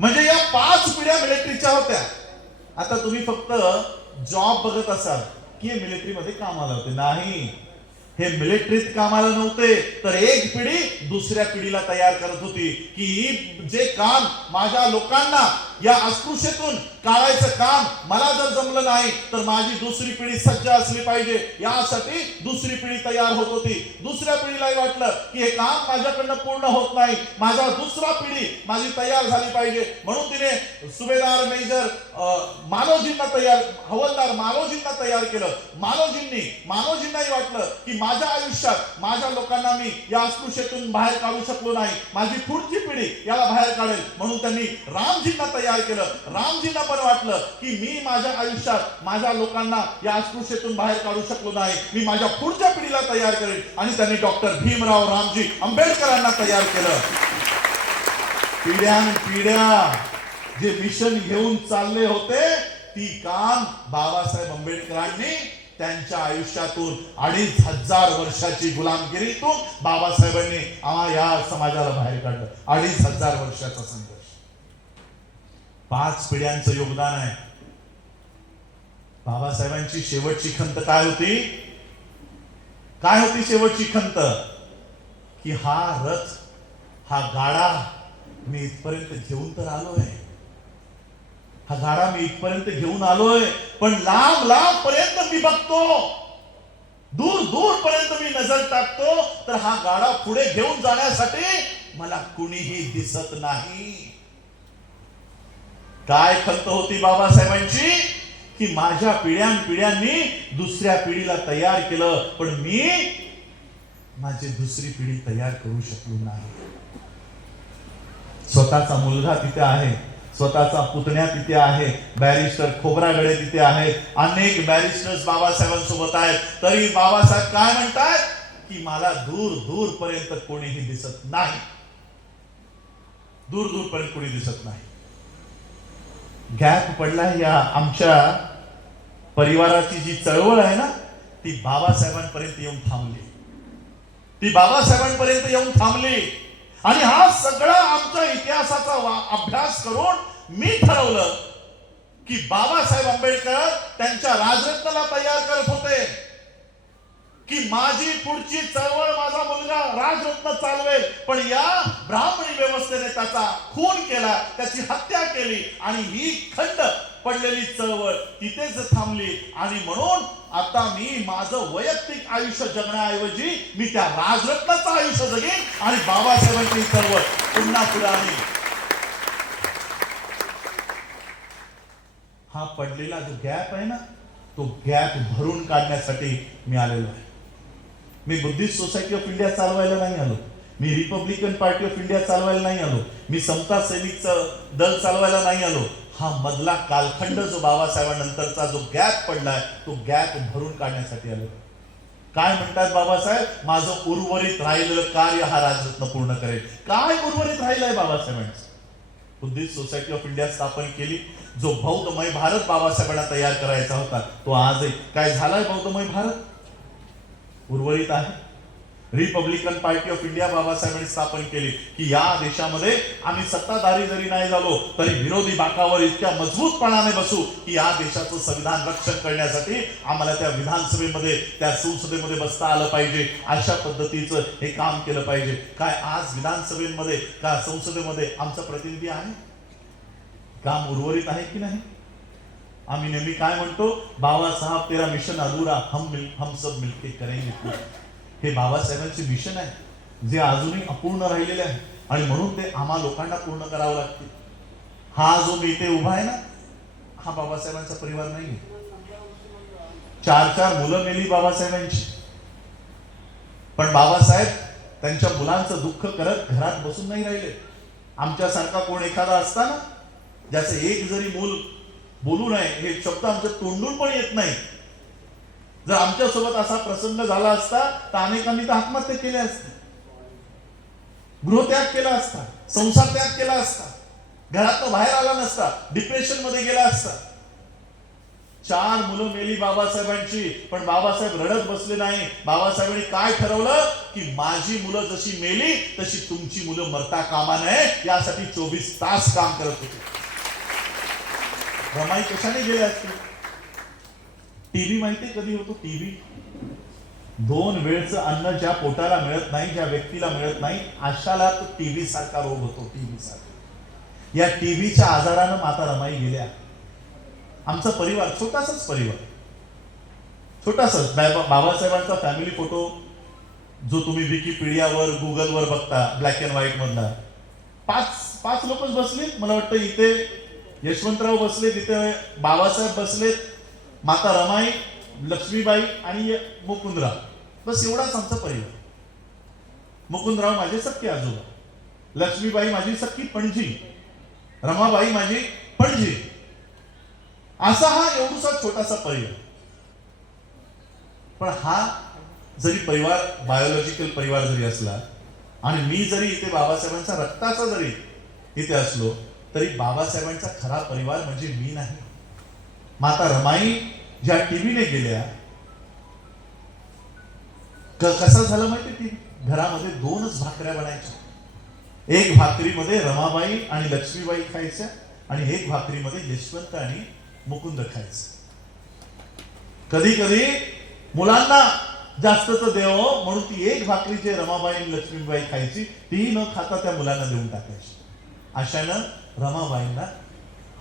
म्हणजे या 5 पिढ्या मिलिटरीच्या होत्या. आता तुम्ही फक्त जॉब बघत असाल की हे मिलिटरी मध्ये कामाला होते. नाही, हे मिलिटरीत कामाला नव्हते, तर एक पिढी दुसऱ्या पिढीला तयार करत होती की जे काम माझ्या लोकांना या अस्पृश्यतेतून काढायचं काम मला जर जमलं नाही तर माझी दुसरी पिढी सज्ज असली पाहिजे. यासाठी दुसरी पिढी तयार होत होती. दुसऱ्या पिढीलाही वाटलं की हे काम माझ्याकडनं पूर्ण होत नाही, माझा दुसरा पिढी माझी तयार झाली पाहिजे. म्हणून तिने सुभेदार मेजर हवालदार मालोजींना तयार केलं. मालोजींनाही वाटलं की माझ्या आयुष्यात माझ्या लोकांना मी या अस्पृश्यतेतून बाहेर काढू शकलो नाही, माझी पुढची पिढी याला बाहेर काढेल. म्हणून त्यांनी रामजींना तयार केलं. रामजींना पण वाटलं की मी माझ्या आयुष्यात माझ्या लोकांना या अस्पृश्यतेतून बाहेर काढू शकलो नाही, मी माझ्या पुढच्या पिढीला तयार करेल. आणि त्यांनी डॉक्टर भीमराव रामजी आंबेडकरांना तयार केलं. पिढ्या जे मिशन घेऊन चालले होते ती काम बाबासाहेब आंबेडकरांनी त्यांच्या आयुष्यातून 2500 वर्षाची गुलामगिरीतून बाबासाहेबांनी या समाजाला बाहेर काढलं. 2500 वर्षाचा संघर्ष, 5 पिढ्यांचं योगदान आहे. बाबासाहेबांची शेवटची खंत काय होती? शेवटची खंत? की हा रथ, हा गाडा मी इथपर्यंत घेऊन तर आलोय, हा गाडा मी इथपर्यंत घेऊन आलोय, पण लांब पर्यंत मी बघतो, दूर पर्यंत मी नजर टाकतो, तर हा गाडा पुढे घेऊन जाण्यासाठी मला कुणीही दिसत नाही. काय खंत होती बाबासाहेबांची? की माझ्या पिढ्यांनी दुसऱ्या पिढीला तयार केलं, पण मी माझी दुसरी पिढी तयार करू शकलो नाही. स्वतःचा मुलगा तिथे आहे, स्वतःचा पुतण्या तिथे आहे, बॅरिस्टर खोब्रागडे तिथे आहेत, अनेक बॅरिस्टर्स बाबासाहेबांसोबत आहेत. तरी बाबासाहेब काय म्हणतात? की मला दूर पर्यंत कोणीही दिसत नाही, दूर पर्यंत कोणी दिसत नाही. गॅप पडला. या आमच्या परिवाराची जी चळवळ आहे ना, ती बाबासाहेबांपर्यंत येऊन थांबली. आणि हा सगळा आमच्या इतिहासाचा अभ्यास करून मी ठरवलं की बाबासाहेब आंबेडकर त्यांच्या राजरत्नाला तयार करत होते की माझी पुढची चळवळ माझा मुलगा राजरत्न चालवेल, पण या ब्राह्मणी व्यवस्थेने त्याचा खून केला, त्याची हत्या केली आणि ही खंड पडलेली चळवळ तिथेच थांबली. आणि म्हणून आता मी माझं वैयक्तिक आयुष्य जगण्याऐवजी मी त्या राजरत्नाचं आयुष्य जगेन आणि बाबासाहेबांची चळवळ पुन्हा पुढे आणीन. हा पडलेला जो गॅप आहे ना, तो गॅप भरून काढण्यासाठी मी आलेलो आहे. मी बुद्धिस्ट सोसायटी ऑफ इंडिया चालवायला नाही आलो, मी रिपब्लिकन पार्टी ऑफ इंडिया चालवायला नाही आलो, मी समता सैनिकचं दल चालवायला नाही आलो. हा मधला कालखंड जो बाबासाहेबांनंतरचा जो गॅप पडलाय, तो गॅप भरून काढण्यासाठी आलो. काय म्हणतात बाबासाहेब? माझं उर्वरित राहिलेलं कार्य हा राजरत्न पूर्ण करेल. काय उर्वरित राहिलंय बाबासाहेबांचं? बुद्धिस्ट सोसायटी ऑफ इंडिया स्थापन केली. जो बौद्धमय भारत बाबासाहेबांना तयार करायचा होता, तो आजही काय झालाय? बौद्धमय भारत उर्वरित आहे. रिपब्लिकन पार्टी ऑफ इंडिया बाबासाहेबांनी स्थापन केली की या देशामध्ये आम्ही सत्ताधारी जरी नाही झालो तरी विरोधी बाकावर इतक्या मजबूतपणाने बसू की या देशाचं संविधान रक्षण करण्यासाठी आम्हाला त्या विधानसभेमध्ये, त्या संसदेमध्ये बसता आलं पाहिजे. अशा पद्धतीचं हे काम केलं पाहिजे. काय आज विधानसभेमध्ये का संसदेमध्ये आमचा प्रतिनिधी आहे? काम उर्वरित आहे की नाही? आम्ही नेहमी काय म्हणतो? बाबा साहब तेरा मिशन अधूरा, हम सब मिलके करेंगे. हे बाबासाहेबांचे मिशन आहे जे अजूनही अपूर्ण राहिलेले आहे आणि म्हणून ते आम्हा लोकांना पूर्ण करावं लागते. हा जो नेते उभा आहे ना, हा बाबासाहेबांचा परिवार नाही. 4 मुलं मेली बाबासाहेबांची, पण बाबासाहेब त्यांच्या मुलांचं दुःख करत घरात बसून नाही राहिले. आमच्यासारखा कोण एखादा असता ना, ज्याचं एक जरी मूल बोलू नये हे शब्द आमच्या तोंडून पण येत नाही, जर आमच्यासोबत असा प्रसंग झाला असता तर अनेकांनी तर आत्महत्या केल्या असत्या, गृहत्याग केला असता, संसार त्याग केला असता, घरातनं बाहेर आला नसता, डिप्रेशन मध्ये गेला असता. 4 मुलं मेली बाबासाहेबांची, पण बाबासाहेब रडत बसले नाही. बाबासाहेबांनी काय ठरवलं की माझी मुलं जशी मेली तशी तुमची मुलं मरता कामा नये, यासाठी 24 तास काम करत होते. रमाई कशाने गेले असते? टीव्ही माहितीये कधी होतो? टीव्ही 2 वेळचं अन्न ज्या पोटाला मिळत नाही, ज्या व्यक्तीला मिळत नाही, अशाला तो टीव्ही सारखा रोग होतो. टीव्ही सारखा. या टीव्हीच्या आजारानं माता रमाई गेल्या. आमचा परिवार छोटासाच परिवार, छोटासाच. बाबासाहेबांचा फॅमिली फोटो जो तुम्ही विकिपीडियावर गुगलवर बघता, ब्लॅक अँड व्हाईट मधला, 5 लोकच बसलेत. मला वाटतं इथे यशवंतराव बसले, तिथे बाबासाहेब बसलेत, माता रमाई, लक्ष्मीबाई आणि मुकुंदराव, बस एवढाच आमचा परिवार. मुकुंदराव माझे सख्खे आजोबा, लक्ष्मीबाई माझी सख्खी पणजी, रमाबाई माझी पणजी. असा हा एवढासा छोटासा परिवार. पण हा जरी परिवार बायोलॉजिकल परिवार जरी असला आणि मी जरी इथे बाबासाहेबांचा रक्ताचा जरी इथे असलो, तरी बाबासाहेबांचा खरा परिवार म्हणजे मी नाही. माता रमाई ज्या टीव्हीने गेल्या, कसं झालं माहिती? टीव्ही घरामध्ये 2च भाकऱ्या बनायच्या. एक भाकरीमध्ये रमाबाई आणि लक्ष्मीबाई खायच्या आणि एक भाकरीमध्ये यशवंत आणि मुकुंद खायचं. कधी कधी मुलांना जास्तच द्यावं म्हणून ती एक भाकरी जे रमाबाई आणि लक्ष्मीबाई खायची ती न खाता त्या मुलांना देऊन टाकायची. अशानं रमाबाईंना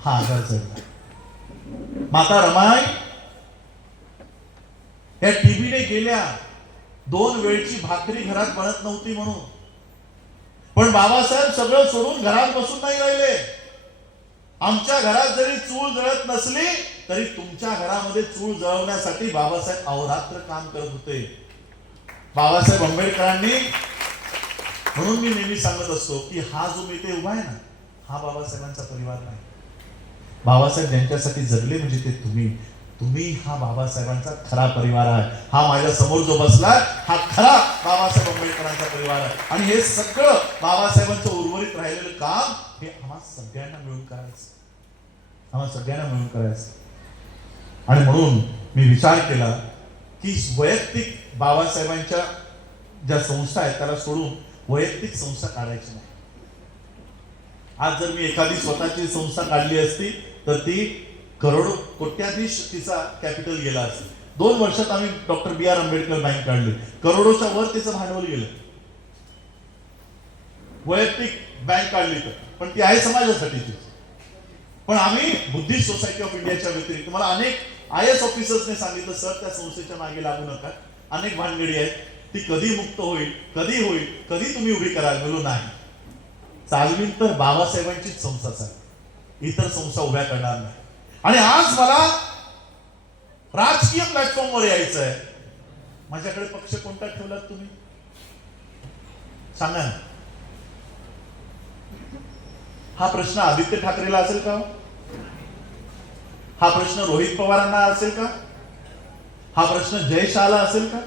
हा आजार चढला. माता रमाई या टीव्हीने गेल्या. 2 वेळची भाकरी घरात बनत नव्हती म्हणून. पण बाबासाहेब सगळं सोडून घरात बसून नाही राहिले. आमच्या घरात जरी चूल जळत नसली तरी तुमच्या घरामध्ये चूल जळवण्यासाठी बाबासाहेब अहोरात्र काम करत होते. बाबासाहेब आंबेडकरांनी, म्हणून मी नेहमी सांगत असतो की हा जो मी इथे उभा आहे ना, हा बाबासाहेबांचा परिवार नाही. बाबासाहेब ज्यांच्यासाठी जगले म्हणजे ते तुम्ही हा बाबासाहेबांचा खरा परिवार आहे. हा माझ्या समोर जो बसलाय हा खरा बाबासाहेब आंबेडकरांचा परिवार आहे. आणि हे सगळं बाबासाहेबांचं उर्वरित राहिलेलं काम हे आम्हा सगळ्यांना मिळून करायचं. आणि म्हणून मी विचार केला की वैयक्तिक बाबासाहेबांच्या ज्या संस्था आहेत त्याला सोडून वैयक्तिक संस्था काढायची नाही. आज जर मी एखादी स्वतःची संस्था काढली असती तर ती करोडो कोट्याधीश तिचा कॅपिटल गेला असता. 2 वर्षात आम्ही डॉक्टर B.R. आंबेडकर बँक काढली, करोडोच्या वर तिचं भांडवल गेलं. वैयक्तिक बँक काढली तर, पण ती आहे समाजासाठीची. पण आम्ही बुद्धिस्ट सोसायटी ऑफ इंडियाच्या व्यतिरिक्त, मला अनेक IAS ऑफिसर्सने सांगितलं सर त्या संस्थेच्या मागे लागू नका, अनेक भानगडी आहेत, ती कधी मुक्त होईल, कधी तुम्ही उभी कराल. बोलू नाही, चालवील तर बाबासाहेबांचीच संस्था चालेल, इतर संस्था उभ्या करणार नाही. आणि आज मला राजकीय प्लॅटफॉर्मवर यायचं आहे. माझ्याकडे पक्ष कोणता ठेवलात तुम्ही सांगा ना. हा प्रश्न आदित्य ठाकरेला असेल का? हा प्रश्न रोहित पवारांना असेल का? हा प्रश्न जय शहाला असेल का?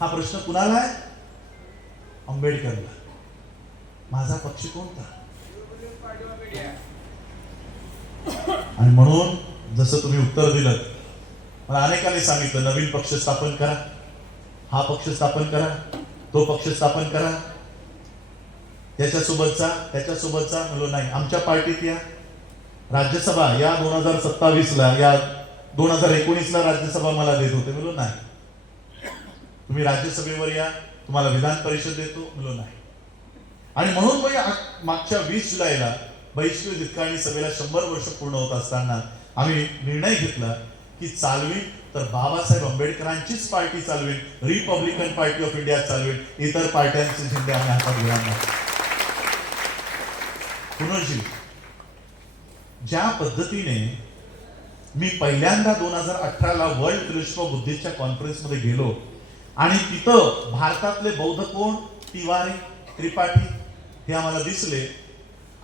हा प्रश्न कुणाला आहे? आंबेडकरला. माझा पक्ष कोणता? आणि म्हणून जसं तुम्ही उत्तर दिलं, मला अनेकांनी सांगितलं नवीन पक्ष स्थापन करा, हा पक्ष स्थापन करा, तो पक्ष स्थापन करा, त्याच्यासोबतचा. म्हणलो नाही, आमच्या पार्टीत या. राज्यसभा या 2027ला, या 2019ला राज्यसभा मला देत होते. म्हणलो नाही, तुम्ही राज्यसभेवर या, तुम्हाला विधान परिषद देतो. म्हणलो नाही. आणि म्हणून मग मागच्या 20 जुलैला बहिष्कृत हितकाणी सभेला 100 वर्ष पूर्ण होत असताना आम्ही निर्णय घेतला की चालवी तर बाबासाहेब आंबेडकरांचीच पार्टी चालवेल, रिपब्लिकन पार्टी ऑफ इंडिया चालवेल, इतर पार्ट्यांचे झेंडे आम्ही हातात घेणार नाही. पुनर्जीव ज्या पद्धतीने मी पहिल्यांदा 2018ला वर्ल्ड फेलोशिप ऑफ बुद्धिस्टच्या कॉन्फरन्समध्ये गेलो आणि तिथं भारतातले बौद्ध कोण, तिवारी, त्रिपाठी हे आम्हाला दिसले.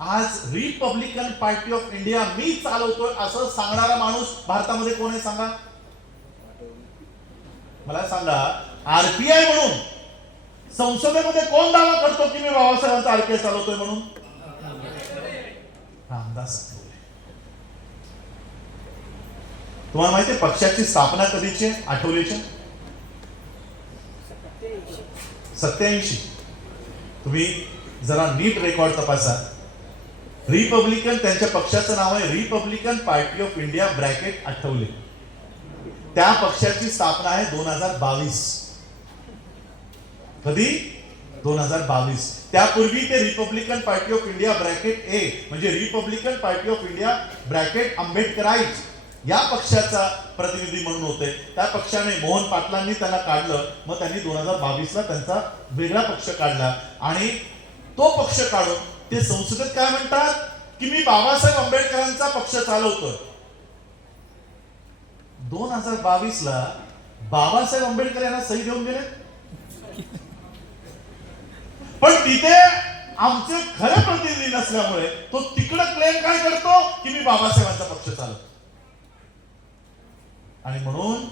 आज रिपब्लिकन पार्टी ऑफ इंडिया मी चालवतोय असं सांगणारा माणूस भारतामध्ये कोण आहे सांगा मला. सांगा, आरपीआय म्हणून संसदेमध्ये कोण दावा करतो की मी बाबासाहेबांचा आरपीआय चालवतोय म्हणून? रामदास. तुम्हाला माहिती आहे पक्षाची स्थापना कधीची? आठवलेच्या 87. तुम्ही जरा नीट रेकॉर्ड तपासा. रिपब्लिकन, त्यांच्या पक्षाचं नाव आहे Republican party of India bracket Athawale. त्या पक्षाची स्थापना आहे 2022. कधी? 2022. त्यापूर्वी ते Republican party of India bracket A म्हणजे Republican party of India bracket Ambedkarite या पक्षाचा प्रतिनिधी म्हणून होते. त्या पक्षाने मोहन पाटलांनी त्यांना काढलं. मग त्यांनी 2022ला त्यांचा वेगळा पक्ष काढला आणि तो पक्ष काढून ते संसदेत काय म्हणतात की मी बाबासाहेब आंबेडकरांचा पक्ष चालवतोय. 2022ला बाबासाहेब आंबेडकर यांना सही देऊन गेले, पण तिथे आमचे खरे प्रतिनिधी नसल्यामुळे तो तिकडे क्लेम काय करतो की मी बाबासाहेबांचा पक्ष चालवतो. आणि म्हणून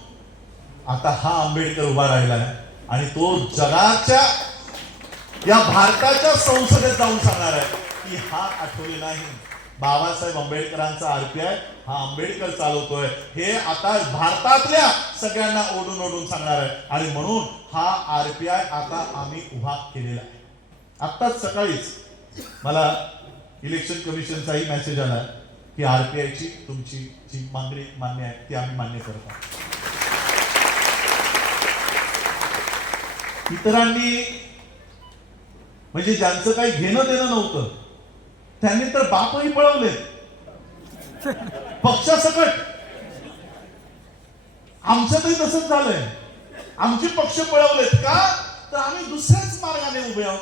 आता हा आंबेडकर उभा राहिला आहे आणि तो जगाच्या या भारताच्या संसदेत जाऊन सांगणार आहे की हा आठवले नाही, बाबासाहेब आंबेडकरांचा आरपीआय हा आंबेडकर चालवतोय. हे आता भारतातल्या सगळ्यांना ओढून ओढून सांगणार आहे. आणि म्हणून हा आरपीआय आता आम्ही उभा केलेला आहे. आत्ताच सकाळीच मला इलेक्शन कमिशनचाही मेसेज आला की आरपीआयची तुमची जी मागणी मान्य आहे ती आम्ही मान्य करतो. इतरांनी म्हणजे ज्यांचं काही घेणं देणं नव्हतं त्यांनी तर बापही पळवले पक्षासकट. आमच्यातही तसंच झालंय. आमचे पक्ष पळवलेत का तर आम्ही दुसऱ्याच मार्गाने उभे आहोत.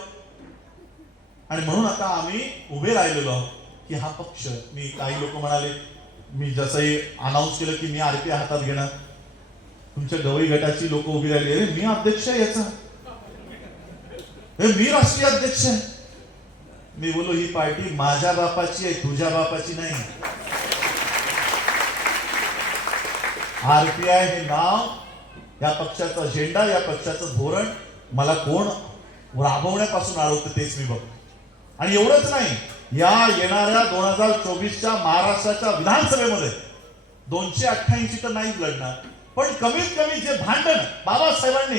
आणि म्हणून आता आम्ही उभे राहिलेलो आहोत की हा पक्ष, मी काही लोक म्हणाले मी जसंही अनाऊन्स केलं की मी आरपीआय हातात घेणार, तुमच्या गवई गटाची लोक उभी राहिली, अरे मी अध्यक्ष आहे याचा, मी राष्ट्रीय अध्यक्ष आहे. मी बोललो ही पार्टी माझ्या बापाची आहे, तुझ्या बापाची नाही. आरपीआय हे नाव, या पक्षाचा झेंडा, या पक्षाचं धोरण मला कोण राबवण्यापासून अडवतं तेच मी बघतो. आणि एवढंच नाही, या येणाऱ्या 2024च्या महाराष्ट्राच्या विधानसभेमध्ये 288 तर नाहीच लढणार, पण कमीत कमी जे भांडण बाबासाहेबांनी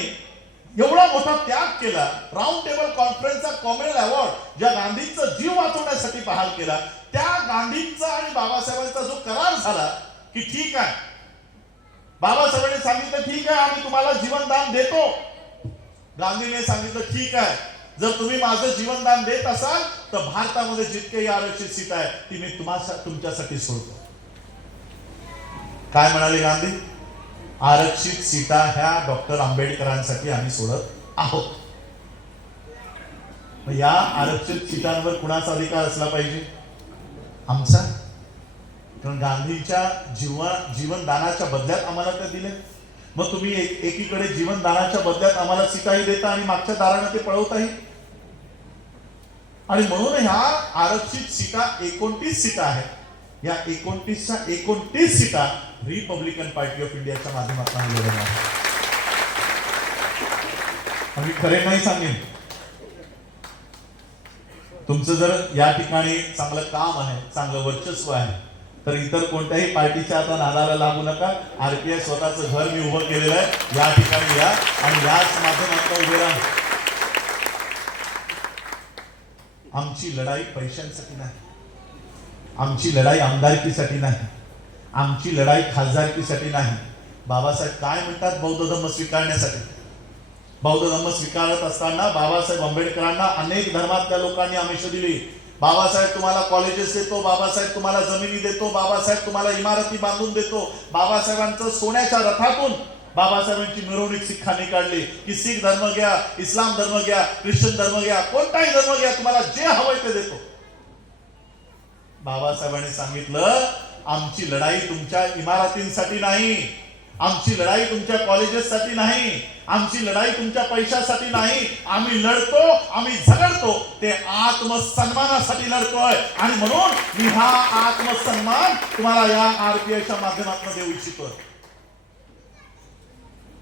एवढा मोठा त्याग केला, राऊंड टेबल कॉन्फरन्सचा कॉमेल अवॉर्ड ज्या गांधींचा जीव वाचवण्यासाठी बहाल केला, त्या गांधींचा आणि बाबासाहेबांचा जो करार झाला की ठीक आहे, बाबासाहेबांनी सांगितलं ठीक आहे आम्ही तुम्हाला जीवनदान देतो, गांधीने सांगितलं ठीक आहे जर तुम्ही माझं जीवनदान देत असाल तर भारतामध्ये जितकेही आरक्षित सीट आहे ती मी तुमच्यासाठी सोडतो. काय म्हणाले गांधी? आरक्षित सीटा ह्या डॉक्टर आंबेडकरांसाठी आम्ही सोडत आहोत. या आरक्षित सीटांवर कुणाचा अधिकार असला पाहिजे? आमचा. कारण गांधींच्या जीवनदानाच्या बदल्यात आम्हाला ते दिले. मग तुम्ही एकीकडे जीवनदानाच्या बदल्यात आम्हाला सीटाही देता आणि मागच्या दाराने ते पळवताही. आणि म्हणून ह्या आरक्षित सीटा 29 सीटा आहेत. या 29च्या 29 सीटा रिपब्लिकन पार्टी ऑफ इंडियाच्या माध्यमातून लढवणार आहे. आम्ही खरे नाही सांगेन, तुमचं जर या ठिकाणी चांगलं काम आहे, चांगलं वर्चस्व आहे तर इतर कोणत्याही पार्टीच्या आता नादाला लागू नका. आरपीआय स्वतःचं घर मी उभं केलेलं आहे, या ठिकाणी या आणि याच माध्यमातून उभे राहा. आमची लढाई पैशांसाठी नाही, आमची लढाई आमदारकीसाठी नाही, आमची लढाई खासदारकीसाठी नाही. बाबासाहेब काय म्हणतात? बौद्ध धर्म स्वीकारण्यासाठी. बौद्ध धर्म स्वीकारत असताना बाबासाहेब आंबेडकरांना अनेक धर्मातल्या लोकांनी आमिष दिली. बाबासाहेब तुम्हाला कॉलेजेस देतो, बाबासाहेब तुम्हाला जमिनी देतो, बाबासाहेब तुम्हाला इमारती बांधून देतो. बाबासाहेबांचं सोन्याच्या रथातून बाबासाहेबांची मिरवणूक सिखांनी काढली की सिख धर्म घ्या, इस्लाम धर्म घ्या, ख्रिश्चन धर्म घ्या, कोणताही धर्म घ्या, तुम्हाला जे हवंय ते देतो. बाबासाहेबांनी सांगितलं आमची लढाई तुमच्या इमारतींसाठी नाही, आमची लढाई तुमच्या कॉलेजेससाठी नाही, आमची लढाई तुमच्या पैशासाठी नाही. आम्ही लढतो, आम्ही झगडतो ते आत्मसन्मानासाठी लढतोय. आणि म्हणून मी हा आत्मसन्मान तुम्हाला या आरपीआयच्या माध्यमातून देऊ इच्छितोय.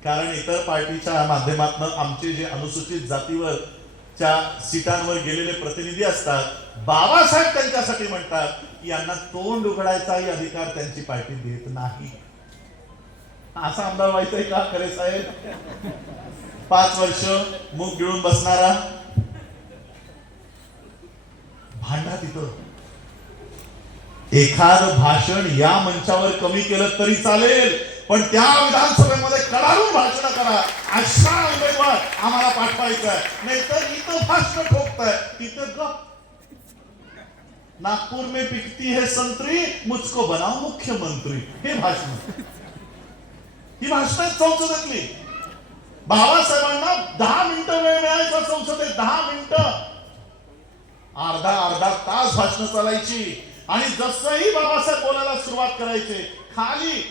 कारण इतर पार्टीच्या माध्यमातून आमचे जे अनुसूचित जातीवरच्या सीटांवर गेलेले प्रतिनिधी असतात, बाबासाहेब त्यांच्यासाठी म्हणतात की यांना तोंड उघडायचाही अधिकार त्यांची पार्टी देत नाही. असा आमदार व्हायचंय का खरे साहेब? 5 वर्ष मुख गिळून बसणारा, भांडा तिथं. एखाद भाषण या मंचावर कमी केलं तरी चालेल, पण त्या विधानसभेमध्ये कडाडून भाषण करा. अशा उमेदवार आम्हाला पाठवायचा आहे. नाहीतर इथं भाषण ठोकताय, तिथं गप. नागपूर में पिकती है संत्री, मुझको बनाओ मुख्यमंत्री. हे भाषण, ही भाषण संसदेतली. बाबासाहेबांना 10 मिनिटं वेळ मिळायचा संसदेत. 10 मिनिटं, अर्धा तास भाषण चालायची. आणि जसंही बाबासाहेब बोलायला सुरुवात करायचे, खाली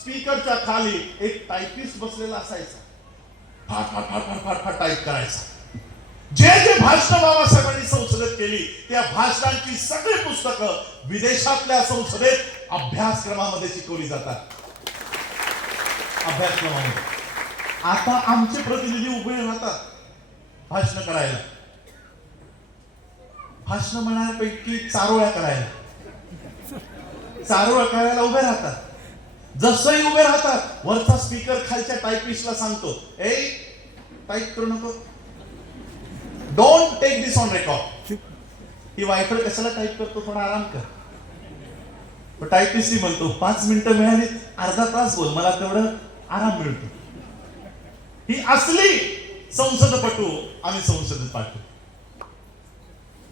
स्पीकरच्या खाली एक टायपिस्ट बसलेला असायचा. फाट फाट फाट फाट फाट फाट टाईप करायचा. जे जे भाषण बाबासाहेबांनी संसदेत केली त्या भाषणांची सगळी पुस्तकं विदेशातल्या संसदेत अभ्यासक्रमामध्ये शिकवली जातात. अभ्यासक्रमामध्ये आता आमचे प्रतिनिधी उभे राहतात भाषण करायला. भाषण म्हणण्यापैकी चारोळ्या करायला उभे राहतात. जसंही उभे राहतात, वरचा स्पीकर खालच्या टायपिस्टला सांगतो, ए टाईप करू नको, don't take this on record. ही वायफळ कशाला टाईप करतो, थोडा आराम कर. टायपिस्ट म्हणतो 5 मिनिटं मिळाली, अर्धा तास बोल, मला तेवढं आराम मिळतो. ही असली संसदपटू आम्ही संसदेत पाठवू.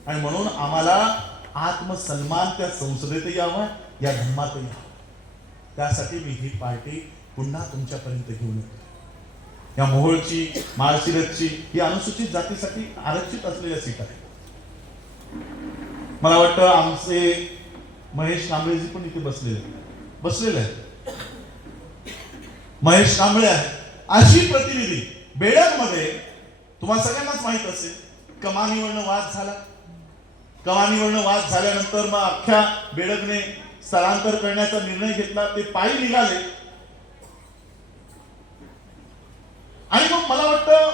आणि म्हणून आम्हाला आत्मसन्मान त्या संसदेत यावा, या धर्मात यावा. त्यासाठी मी ही पार्टी पुन्हा तुमच्यापर्यंत घेऊन येतो. या मोहोळची, माळशिरसची ही अनुसूचित जातीसाठी आरक्षित असलेल्या सीट आहेत. मला वाटतं आमचे महेश कांबळेजी पण इथे बसलेले आहेत. महेश कांबळे आहे. अशी प्रतिनिधी बेडगमध्ये तुम्हाला सगळ्यांनाच माहित असेल, कमानीवरनं वाद झाला. कमानीवरनं वाद झाल्यानंतर मग अख्ख्या बेडगने स्थलांतर करण्याचा निर्णय घेतला. ते पायी निघाले. आणि मग मला वाटतं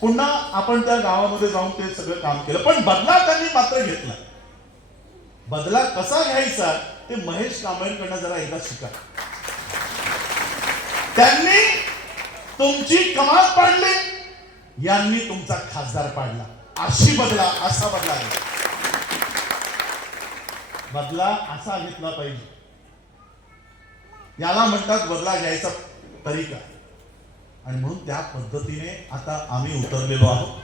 पुन्हा आपण त्या गावामध्ये जाऊन ते सगळं काम केलं. पण बदला त्यांनी मात्र घेतला. बदला कसा घ्यायचा ते महेश कांबळेंकडनं जरा एकदा शिका. त्यांनी तुमची कमाल पाडली, यांनी तुमचा खासदार पाडला. असा बदला आहे. बदला असा घेतला पाहिजे. याला म्हणतात बदला घ्यायचा तरीका. आणि म्हणून त्या पद्धतीने आता आम्ही उतरलेलो आहोत.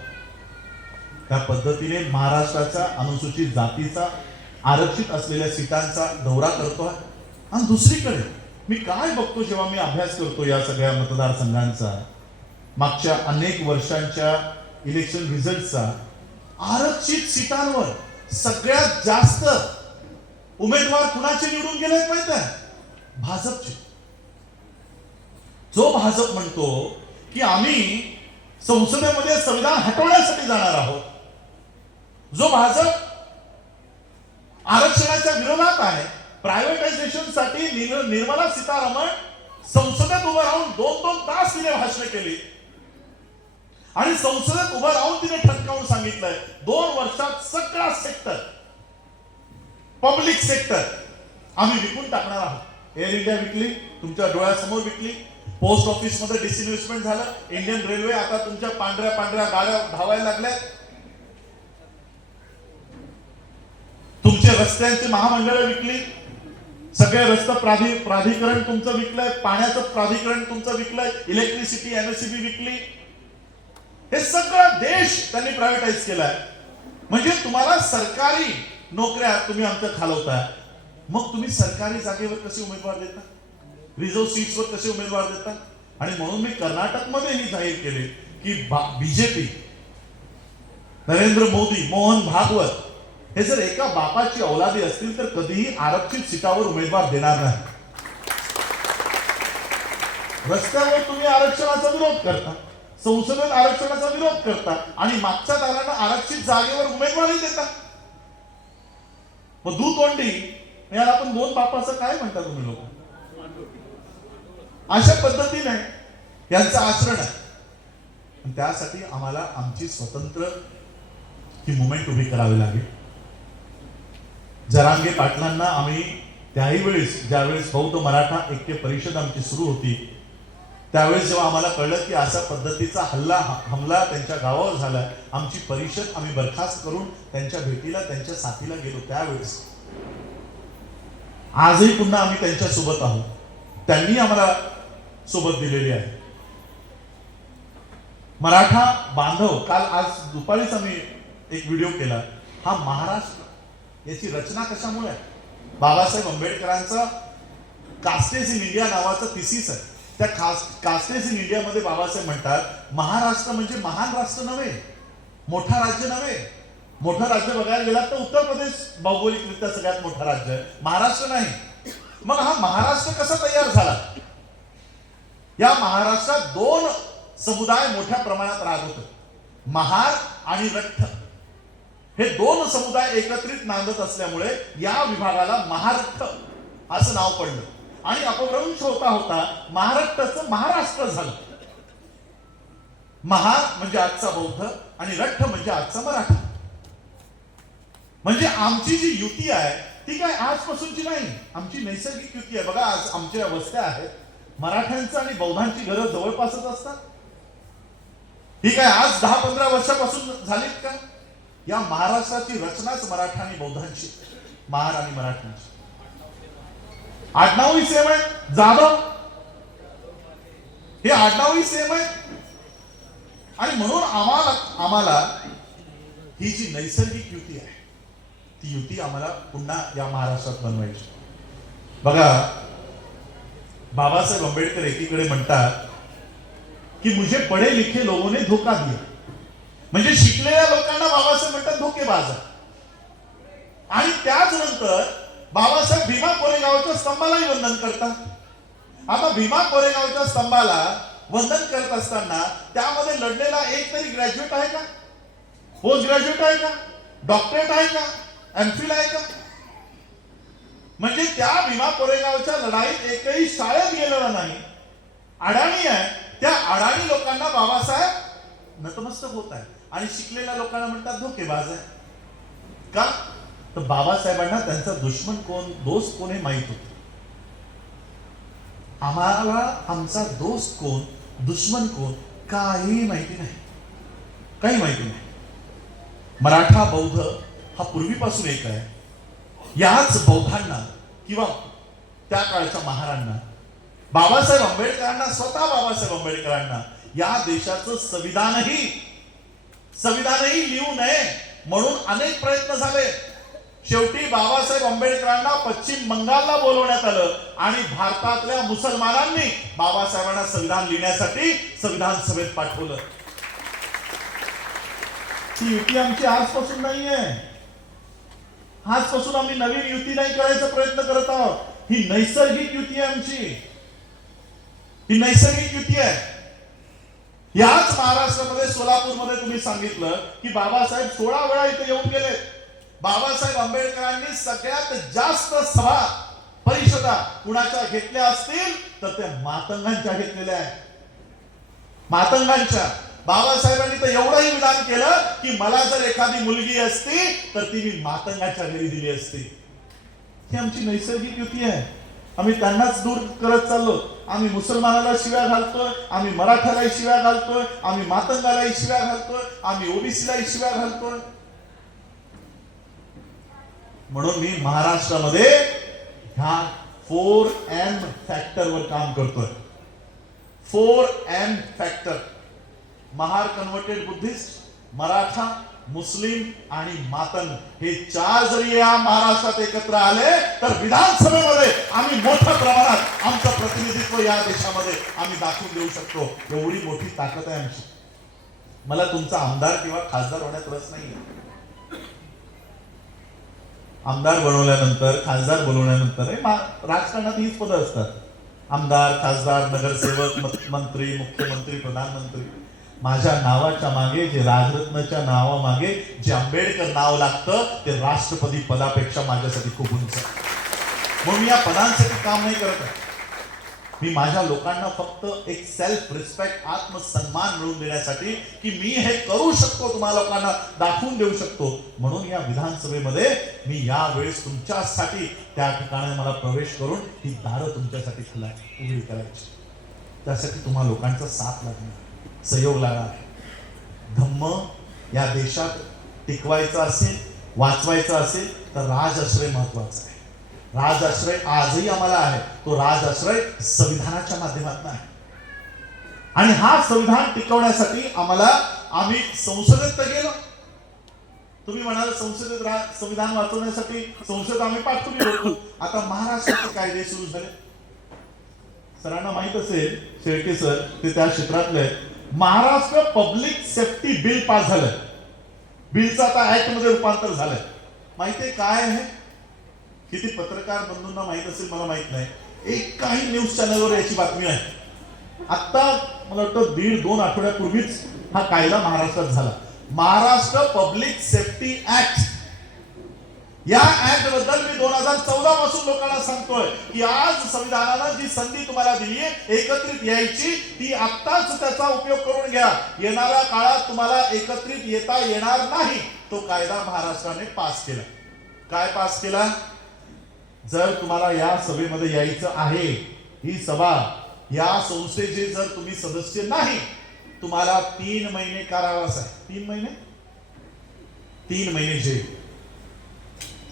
त्या पद्धतीने महाराष्ट्राच्या अनुसूचित जातीचा आरक्षित असलेल्या सीटांचा दौरा करतोय. आणि दुसरीकडे मी काय बघतो जेव्हा मी अभ्यास करतो या सगळ्या मतदारसंघांचा, मागच्या अनेक वर्षांच्या इलेक्शन रिझल्टचा, आरक्षित सीटांवर सगळ्यात जास्त उमेदवार कुणाचे निवडून गेले माहित आहे? भाजपचे. जो भाजप म्हणतो की आम्ही संसदेमध्ये संविधान हटवण्यासाठी जाणार आहोत, जो भाजप आरक्षणाच्या विरोधात आहे, प्रायव्हेटायझेशन साठी निर्मला सीतारामन संसदेत उभं राहून 2-2 तास तिने भाषण केली. आणि संसदेत उभं राहून तिने ठणकावून सांगितलंय 2 वर्षात सगळा सेक्टर, पब्लिक सेक्टर आम्ही विकून टाकणार आहोत. एअर इंडिया विकली, तुमच्या डोळ्यासमोर विकली. पोस्ट ऑफिस मध्ये डिसइन्व्हेस्टमेंट झालं. इंडियन रेल्वे आता तुमच्या पांढऱ्या गाड्या धावायला लागल्या. तुमचे रस्त्यांची महामंडळ विकली. सगळे रस्ते प्राधिकरण तुमचं विकलंय. पाण्याचं प्राधिकरण तुमचं विकलंय. इलेक्ट्रिसिटी एमएससीबी विकली. हे सगळं देश त्यांनी प्रायव्हेटाइज केलाय. म्हणजे तुम्हाला सरकारी नोकऱ्या तुम्ही आमच्या खालवताय. मग तुम्ही सरकारी जागेवर कसे उमेदवार देता? रिझर्व सीट्सवर कसे उमेदवार देता? आणि म्हणून मी कर्नाटकमध्ये ही जाहीर केले की बीजेपी, नरेंद्र मोदी, मोहन भागवत हे जर एका बापाची औलादी असतील तर कधीही आरक्षित सीटावर उमेदवार देणार नाही. रस्त्यावर तुम्ही आरक्षणाचा विरोध करता, संसदेत आरक्षणाचा विरोध करता आणि मागच्या दारांना आरक्षित जागेवर उमेदवारही देता. मग दुतोंडी याला आपण दोन बापाचं काय म्हणता तुम्ही लोक? अशा पद्धतीने यांचं आचरण आहे. त्यासाठी आम्हाला आमची स्वतंत्र ही मुवमेंट उभी करावी लागेल. जरांगे पाटलांना आम्ही त्याही वेळेस, ज्यावेळेस बौद्ध मराठा ऐक्य परिषद आमची सुरू होती, त्यावेळेस जेव्हा आम्हाला कळलं की अशा पद्धतीचा हमला त्यांच्या गावावर झाला, आमची परिषद आम्ही बरखास्त करून त्यांच्या भेटीला, त्यांच्या साथीला गेलो. त्यावेळेस आजही पुन्हा आम्ही त्यांच्या सोबत आहोत. त्यांनी आम्हाला सोबत दिलेली आहे. मराठा बांधव, काल आज दुपारीच आम्ही एक व्हिडिओ केला. हा महाराष्ट्र याची रचना कशामुळे आहे? बाबासाहेब आंबेडकरांचं कास्टेस इन इंडिया नावाचं थिसिस आहे. त्या कास्टेस इन इंडिया मध्ये बाबासाहेब म्हणतात महाराष्ट्र म्हणजे महान राष्ट्र नव्हे, मोठा राज्य नव्हे. मोठं राज्य बघायला गेलात तर उत्तर प्रदेश भौगोलिकरित्या सगळ्यात मोठं राज्य आहे, महाराष्ट्र नाही. मग हा महाराष्ट्र कसा तयार झाला? या महाराष्ट्रात दोन समुदाय मोठ्या प्रमाणात राहत होते, महार आणि रठ्ठ. हे दोन समुदाय एकत्रित नांदत असल्यामुळे या विभागाला महारठ्ठ असं नाव पडलं आणि अपभ्रंश होता होता महाराष्ट्राचं महाराष्ट्र झालं. महार म्हणजे आजचा बौद्ध आणि रठ्ठ म्हणजे आजचा मराठा. म्हणजे आमची जी युती आहे ती काय आजपासूनची नाही, आमची नैसर्गिक युती आहे. बघा, आज आमच्या वस्त्या आहेत, मराठ्यांचं आणि बौद्धांची घरं जवळपासच असतात. ही काय आज 10-15 वर्षापासून झालीत का? या महाराष्ट्राची रचनाच मराठा आणि बौद्धांची, महार आणि मराठ्यांची. आडनावही सेम आहे, जाधव हे आडनावही सेम आहे. आणि म्हणून आम्हाला ही जी नैसर्गिक युती आहे ती युती आम्हाला पुन्हा या महाराष्ट्रात बनवायची. बघा, बाबासाहेब आंबेडकर एकीकडे म्हणतात की मुझे पढ़े लिखे लोगों ने धोखा दिया. म्हणजे शिकलेल्या लोकांना बाबासाहेब म्हणतात धोकेबाज. आणि त्याच नंतर बाबासाहेब भीमा कोरेगावच्या स्तंभालाही वंदन करतात. आता भीमा कोरेगावच्या स्तंभाला वंदन करत असताना त्यामध्ये लढलेला एक तरी ग्रॅज्युएट आहे का? पोस्ट ग्रॅज्युएट आहे का? डॉक्टरेट आहे का? एमफिल आहे का? म्हणजे त्या भीमा कोरेगावच्या लढाईत एकही शाळेत गेलेला नाही, अडाणी आहे. त्या अडाणी लोकांना बाबासाहेब नतमस्तक होत आहे आणि शिकलेल्या लोकांना म्हणतात धोकेबाज आहे. का? तर बाबासाहेबांना त्यांचा दुश्मन कोण, दोस्त कोण हे माहित होत. आम्हाला आमचा दोस्त कोण, दुश्मन कोण काही माहिती नाही, काही माहिती नाही. मराठा बौद्ध हा पूर्वीपासून एक आहे. याच बौद्धांना किंवा त्या काळच्या महारांना, बाबासाहेब आंबेडकरांना, स्वतः बाबासाहेब आंबेडकरांना या देशाचं संविधानही लिहू नये म्हणून अनेक प्रयत्न झाले. शेवटी बाबासाहेब आंबेडकरांना पश्चिम बंगालला बोलवण्यात आलं आणि भारतातल्या मुसलमानांनी बाबासाहेबांना संविधान लिहिण्यासाठी संविधान सभेत पाठवलं. ती युती आमची आजपासून नाहीये. आजपासून आम्ही नवीन युती नाही करायचा प्रयत्न करत आहोत. ही नैसर्गिक युती आहे आमची, ही नैसर्गिक युती आहे. याच महाराष्ट्रामध्ये सोलापूरमध्ये तुम्ही सांगितलं की बाबासाहेब 16 वेळा इथे येऊन गेले. बाबासाहेब आंबेडकरांनी सगळ्यात जास्त सभा परिषदा कुणाच्या घेतल्या असतील तर त्या मातंगांच्या घेतलेल्या आहेत. मातंगांच्या. बाबासाहेबांनी तर एवढंही विधान केलं की मला जर एखादी मुलगी असती तर ती मी मातंगाच्या घरी दिली असती. ही आमची नैसर्गिक युती आहे. आम्ही त्यांनाच दूर करत चाललो. आम्ही मुसलमानाला शिव्या घालतोय, आम्ही मराठालाही शिव्या घालतोय, आम्ही मातंगालाही शिव्या घालतोय, आम्ही ओबीसीलाही शिव्या घालतोय. म्हणून मी महाराष्ट्रामध्ये ह्या 4M फॅक्टरवर काम करतोय. 4M factor. Mahar converted Buddhist, Maratha, Muslim आणि मातंग हे 4 जरी या महाराष्ट्रात एकत्र आले तर विधानसभेमध्ये आम्ही मोठ्या प्रमाणात आमचं प्रतिनिधित्व या देशामध्ये आम्ही दाखवून देऊ शकतो. एवढी मोठी ताकद आहे आमची. मला तुमचा आमदार किंवा खासदार होण्यात रस नाहीये. आमदार बनवल्यानंतर, खासदार बनवल्यानंतर राजकारणात हीच पदं असतात. आमदार, खासदार, नगरसेवक, मंत्री, मुख्यमंत्री, प्रधानमंत्री. माझ्या नावाच्या मागे, जे राजरत्नच्या नावामागे जे आंबेडकर नाव लागतं, ते राष्ट्रपती पदापेक्षा माझ्यासाठी खूप उंच आहे. म्हणून मी या पदांसाठी काम नाही करत आहे. मी माझ्या लोकांना फक्त एक सेल्फ रिस्पेक्ट, आत्मसन्मान मिळवून देण्यासाठी की मी हे करू शकतो, तुम्हाला लोकांना दाखवून देऊ शकतो. म्हणून या विधानसभेमध्ये मी यावेळेस तुमच्यासाठी त्या ठिकाणी मला प्रवेश करून ही दारं तुमच्यासाठी उघडी करायची. त्यासाठी तुम्हा लोकांचा साथ लागणार, सहयोग लागणार. धम्म या देशात टिकवायचा असेल, वाचवायचा असेल तर राजआश्रय महत्वाचा आहे. राजआश्रय आजही आम्हाला आहे. तो राजआश्रय संविधानाच्या माध्यमातून आहे. आणि हा संविधान टिकवण्यासाठी आम्ही संसदेत तर गेलो. तुम्ही म्हणाल संसदेत संविधान वाचवण्यासाठी संसद आम्ही पाठवली होतो. आता महाराष्ट्राचे कायदे सुरू झाले. सरांना माहित असेल, शेळके सर ते त्या क्षेत्रातले. Maharashtra public safety bill pass झालंय. बिलचं आता ऍक्ट मध्ये रूपांतर झालंय. माहितीये काय आहे? किती पत्रकार बंधूंना माहित असेल मला माहित नाही. एक काही न्यूज चॅनलवर याची बातमी आहे. आता मला वाटतं 1.5-2 आठवड्यापूर्वीच हा कायदा महाराष्ट्रात झाला. Maharashtra public safety act. या ऍक्ट बद्दल मी 2014 पासून लोकांना सांगतोय की आज संविधानानं जी संधी तुम्हाला दिली आहे एकत्रित यायची, ती आत्ताच त्याचा उपयोग करून घ्या. येणाऱ्या काळात तुम्हाला एकत्रित येता येणार नाही. तो कायदा महाराष्ट्राने पास केला. काय पास केला? जर तुम्हाला या सभेमध्ये यायचं आहे, ही सभा, या संस्थेचे जर तुम्ही सदस्य नाही, तुम्हाला 3 महिने कारावास आहे. 3 महिने जेल.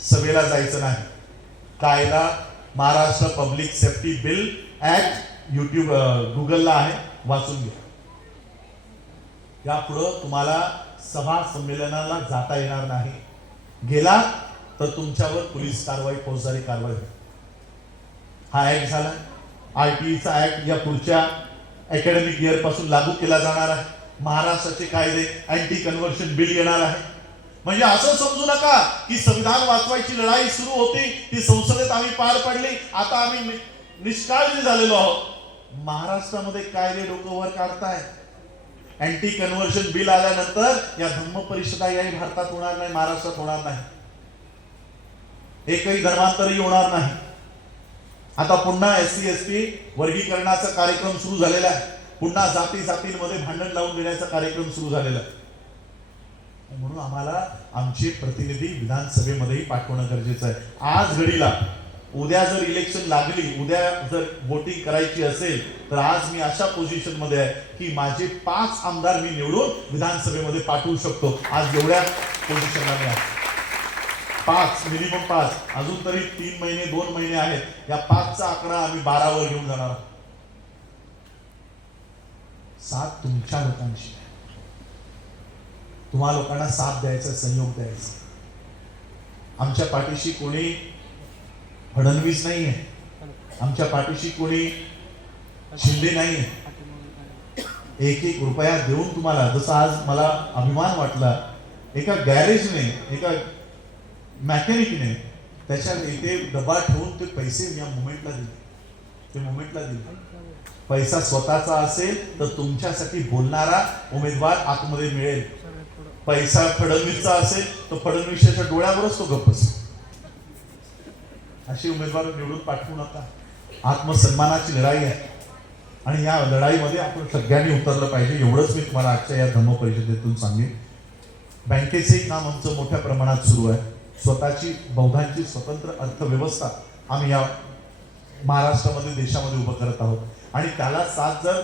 सभेला जायचं नाही. कायदा Maharashtra public safety bill act YouTube गुगलला आहे, वाचून घ्या. यापुढं तुम्हाला सभा संमेलनाला जाता येणार नाही. गेला तर तुमच्यावर पोलीस कारवाई, फौजदारी कारवाई. हा ऍक्ट झाला. आरटीईचा ऍक्ट या पुढच्या अकॅडमिक इयर पासून लागू केला जाणार आहे. महाराष्ट्राचे कायदे अँटी कन्व्हर्शन बिल येणार आहे. म्हणजे असं समजू नका की संविधान वाचवायची लढाई सुरू होती, ती संसदेत आम्ही पार पडली, आता आम्ही निष्काळजी झालेलो आहोत. महाराष्ट्रामध्ये कायदे डोकं वर काढताय. अँटी कन्व्हर्शन बिल आल्यानंतर या धम्म परिषदा याही भारतात होणार नाही, महाराष्ट्रात होणार नाही. एकही धर्मांतरही होणार नाही. आता पुन्हा SC ST वर्गीकरणाचा कार्यक्रम सुरू झालेला आहे. पुन्हा जातींमध्ये भांडण लावून देण्याचा कार्यक्रम सुरू झालेला आहे. म्हणून आम्हाला आमचे प्रतिनिधी विधानसभेमध्येही पाठवणं गरजेचं आहे. आज घडीला उद्या जर इलेक्शन लागली, उद्या जर वोटिंग करायची असेल तर आज मी अशा पोझिशन मध्ये आहे की माझे 5 आमदार मी निवडून विधानसभेमध्ये पाठवू शकतो. आज एवढ्या पोझिशनला मी आहे. 5 मिनिमम 5. अजून तरी 3 महिने 2 महिने आहेत. या 5चा आकडा आम्ही 12 वर घेऊन जाणार. साथ तुमच्या लोकांची. तुम्हा लोकांना साथ द्यायचा, सहयोग द्यायचा. आमच्या पाठीशी कोणी फडणवीस नाहीये. आमच्या पाठीशी कोणी शिंदे नाहीये. 1-1 रुपया देऊन तुम्हाला, जसं आज मला अभिमान वाटला, एका गॅरेजने, एका मॅकॅनिकने त्याच्या इथे डबा ठेवून ते पैसे या मुवमेंटला दिले. पैसा स्वतःचा असेल तर तुमच्यासाठी बोलणारा उमेदवार आतमध्ये मिळेल. पैसा फडणवीसचा असेल तर फडणवीसच्या डोळ्यावरच तो गप्प असेल. अशी उमेदवार निवडून पाठवू नका. आत्मसन्मानाची लढाई आहे आणि या लढाईमध्ये आपण सगळ्यांनी उतरलं पाहिजे. एवढंच मी तुम्हाला आजच्या या धम्म परिषदेतून सांगेन. बँकेचे काम आमचं मोठ्या प्रमाणात सुरू आहे. स्वतःची बौद्धांची स्वतंत्र अर्थव्यवस्था आम्ही या महाराष्ट्रामध्ये, देशामध्ये उभं करत आहोत. आणि त्याला साथ जर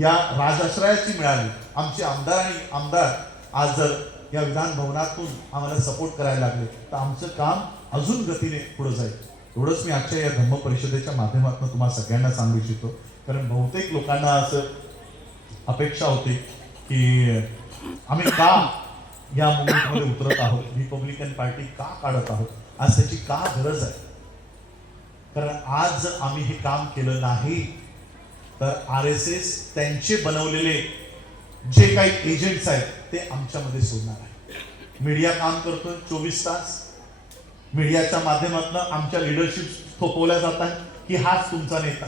या राजआश्रयाची मिळाली, आमचे आमदार आज जर या विधान भवनातून आम्हाला सपोर्ट करायला लागले तर आमचं काम अजून गतीने पुढे जाईल. एवढंच मी आजच्या या धम्म परिषदेच्या माध्यमातून तुम्हाला सगळ्यांना सांगू इच्छितो. कारण बहुतेक लोकांना असं अपेक्षा होती की आम्ही का या मुवमेंटमध्ये उतरत आहोत, रिपब्लिकन पार्टी का काढत आहोत, आज त्याची का गरज आहे. कारण आज जर आम्ही हे काम केलं नाही तर RSS त्यांचे बनवलेले जे काही एजंट्स आहेत ते आमच्यामध्ये सोडणार आहे. मीडिया काम करतोय 24 तास. मीडियाच्या माध्यमातून आमच्या लिडरशिप थोपवल्या जातात की हाच तुमचा नेता.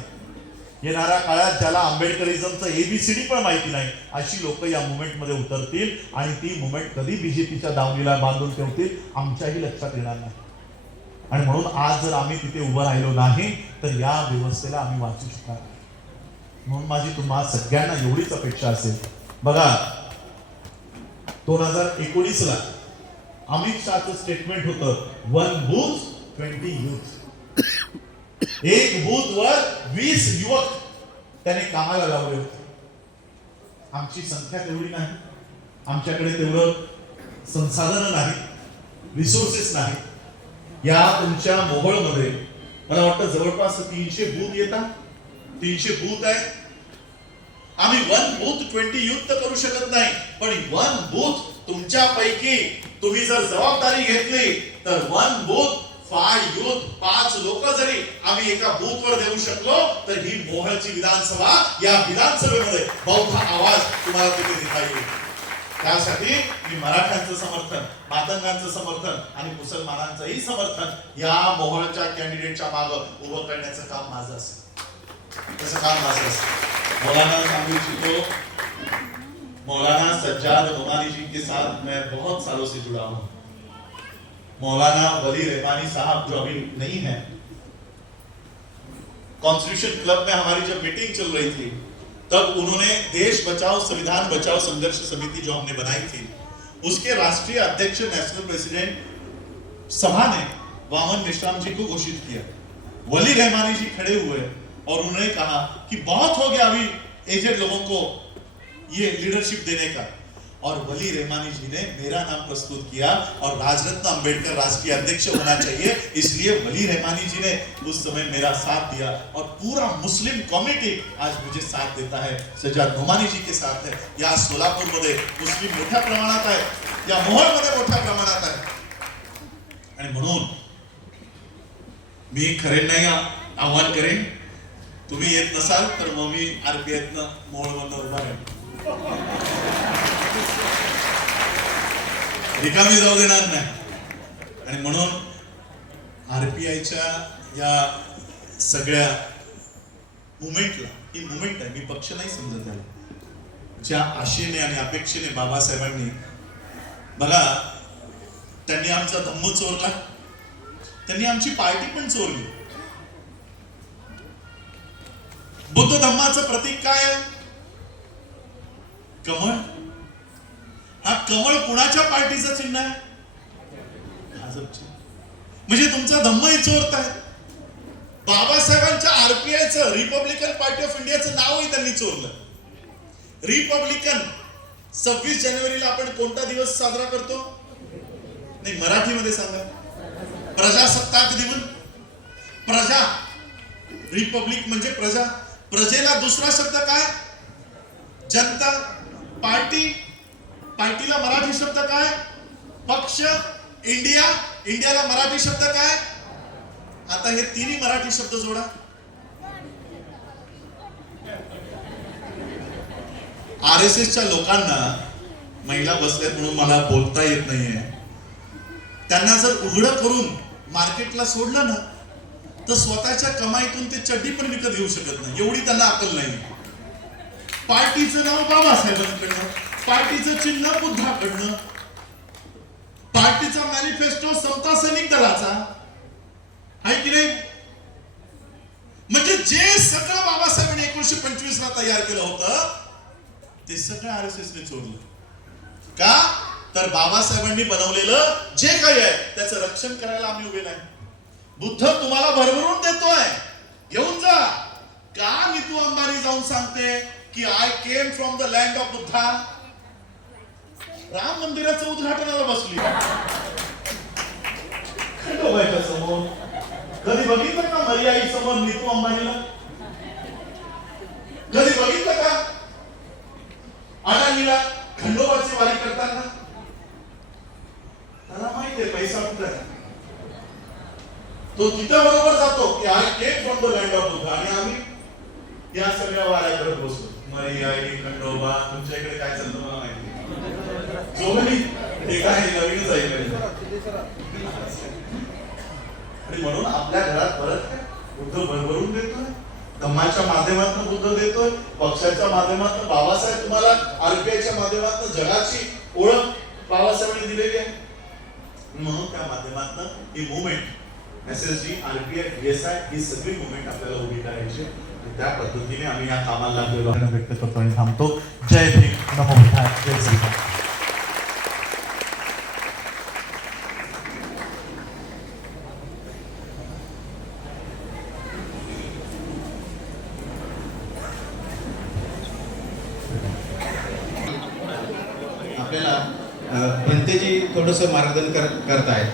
येणाऱ्या काळात ज्याला आंबेडकरिझमचं एबीसीडी पण माहिती नाही अशी लोक या मुवमेंटमध्ये उतरतील आणि ती मुवमेंट कधी बीजेपीच्या दावणीला बांधून ठेवतील आमच्याही लक्षात येणार नाही. आणि म्हणून आज जर आम्ही तिथे उभं राहिलो नाही तर या व्यवस्थेला आम्ही वाचू शकणार नाही. म्हणून माझी तुम्हाला सगळ्यांना एवढीच अपेक्षा असेल. बघा 2019 ला अमित शहाचं स्टेटमेंट होतं 1 बूथ 20 यूथ. एक बूथ वर 20 युवक त्याने कामाला लावले होते. आमची संख्या तेवढी नाही, आमच्याकडे तेवढं संसाधन नाही, रिसोर्सेस नाही. या तुमच्या मोहोळमध्ये मला वाटतं जवळपास 300 बूथ येतात. 300 बूथ आहे. आम्ही 1 बूथ 20 यूथ तर करू शकत नाही, पण 1 बूथ तुमच्यापैकी तुम्ही जर जबाबदारी घेतली तर 1 बूथ 5 यूथ 5 लोक जरी आम्ही एका बूथवर देऊ शकलो तर ही मोहोळची विधानसभा, या विधानसभेमध्ये बौद्ध आवाज तुम्हाला तिथे देता येईल. त्यासाठी मी मराठ्यांचं समर्थन, मातंगांचं समर्थन आणि मुसलमानांचंही समर्थन या मोहोळच्या कॅन्डिडेटच्या मागं उभं करण्याचं काम माझं असेल. तसं काम माझं असेल. मौलाना सांगू इच्छितो, मौलाना सज्जाद नोमानी जी के साथ मैं बहुत सालों से जुड़ा हूं. मौलाना वली रहमानी साहब जो अभी नहीं है, कॉन्स्टिट्यूशन क्लब में हमारी जब मीटिंग चल रही थी तब उन्होंने देश बचाओ संविधान बचाओ संघर्ष समिति जो हमने बनाई थी उसके राष्ट्रीय अध्यक्ष नेशनल प्रेसिडेंट सभा ने वामन मेश्राम जी को घोषित किया. वली रहमानी जी खड़े हुए और उन्होंने कहा कि बहुत हो गया अभी एजेड लोगों को ये लीडरशिप देने का. और वली रहमानी जी ने मेरा नाम प्रस्तुत किया और राजरत्न अंबेडकर राष्ट्रीय अध्यक्ष होना चाहिए, इसलिए वली रहमानी जी ने उस समय मेरा साथ दिया और पूरा मुस्लिम कम्युनिटी आज मुझे साथ देता है. सज्जाद नोमानी जी के साथ है. या सोलापूर मध्ये मुस्लिम मोठ्या प्रमाणात आहे, या मोहोळ मध्ये मोठ्या प्रमाणात आहे. आणि म्हणून मी खरेंना आव्हान करेन, तुम्ही येत नसाल तर मग मी आरपीआयतनं मोहोळमधनं उभा राहीन. रिकामी जाऊ देणार नाही. आणि म्हणून आरपीआयच्या या सगळ्या मुवमेंटला, ही मुवमेंट आहे, मी पक्ष नाही समजत आहे, ज्या आशेने आणि अपेक्षेने बाबासाहेबांनी, बघा त्यांनी आमचा धम्म चोरला, त्यांनी आमची पार्टी पण चोरली. बुद्ध धम्माचं प्रतीक काय आहे? कमळ. हा कमळ कुणाच्या पार्टीचं चिन्ह आहे? भाजपचे. म्हणजे तुमचा धम्मही चोरताय. बाबासाहेबांच्या आरपीआयचं, रिपब्लिकन पार्टी ऑफ इंडियाचं नावही त्यांनी चोरलं. रिपब्लिकन 26 जानेवारीला आपण कोणता दिवस साजरा करतो? नाही, मराठीमध्ये सांगा. प्रजासत्ताक दिवस. प्रजा, रिपब्लिक म्हणजे प्रजा. प्रजेला दुसरा शब्द काय? जनता. पार्टी, पार्टीला मराठी शब्द काय? पक्ष. इंडिया, इंडियाला मराठी शब्द काय? आता हे तिन्ही मराठी शब्द जोडा. आरएसएसच्या लोकांना, महिला बसल्यात म्हणून मला बोलता येत नाहीये, त्यांना जर उघडं करून मार्केटला सोडलं ना तर स्वतःच्या कमाईतून ते चड्डी पण विकत घेऊ शकत नाही, एवढी त्यांना अक्कल नाही. पार्टीचं नाव बाबासाहेबांकडनं, पार्टीचं चिन्ह बुद्धाकडनं, पार्टीचा मॅनिफेस्टो समता सैनिक दलाचा आहे की नाही? म्हणजे जे सगळं बाबासाहेबांनी 1925 ला तयार केलं होतं ते सगळं आरएसएसने चोरलं. का? तर बाबासाहेबांनी बनवलेलं जे काही आहे त्याचं रक्षण करायला आम्ही उभे नाही. बुद्ध तुम्हाला भरभरून देतोय, घेऊन जा. का नीतू अंबानी जाऊन सांगते की I came from the land of Buddha? Ram मंदिराचं उद्घाटनाला बसली खंडोबाच्या समोर. कधी बघितलं का मर्याई समोर नीतू अंबानीला? कधी बघितलं का अडाणीला खंडोबाची वारी करताना? त्याला माहितीये पैसा कुठे आहे. तो तिथं बरोबर जातो की I came from the land of Buddha. आणि आम्ही या सगळ्या वाऱ्या करत बसतो. मर्याई, खंडोबा. तुमच्या इकडे काय चालतं मला माहिती. जोगणी हे काय नवीनच आहे. ते म्हणून आपल्या घरात परत काय बुद्ध भरभरून देतोय, धम्माच्या माध्यमातून बुद्ध देतोय, पक्षाच्या माध्यमातून बाबासाहेब तुम्हाला आरपीआयच्या माध्यमातून जगाची ओळख बाबासाहेबांनी दिलेली आहे. म्हणून त्या माध्यमातून ही मुवमेंट SSG, RPI, BSI ही सगळी मुवमेंट आपल्याला उभी करायची. त्या पद्धतीने आम्ही या कामाला लागलेलो व्यक्त करतो आणि थांबतो. जय भीम, नमो बुद्धाय, जय श्रीराम. आपल्याला भंतेजी थोडंसं मार्गदर्शन करतायत,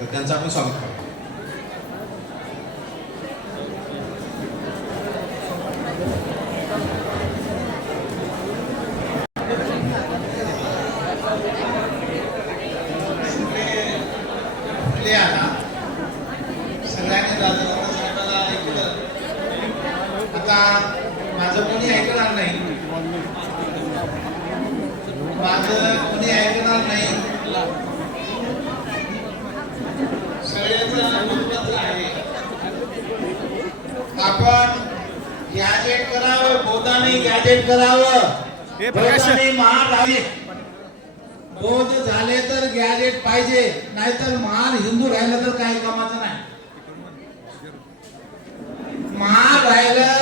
तर त्यांचं आपण स्वागत करू. सगळ्यांनी राजकारणी साहेबाला ऐकलं. आता माझं कोणी ऐकणार नाही, माझं कोणी ऐकणार नाही. सगळ्याचं मूलमंत्र आहे, आपण गॅजेट करावं, बौद्धाने गॅजेट करावं, बौद्धाने महान राहावे. बौद्ध झाले तर गॅजेट पाहिजे, नाहीतर महान हिंदू राहिलं तर काही कामाचं नाही. महान राहिलं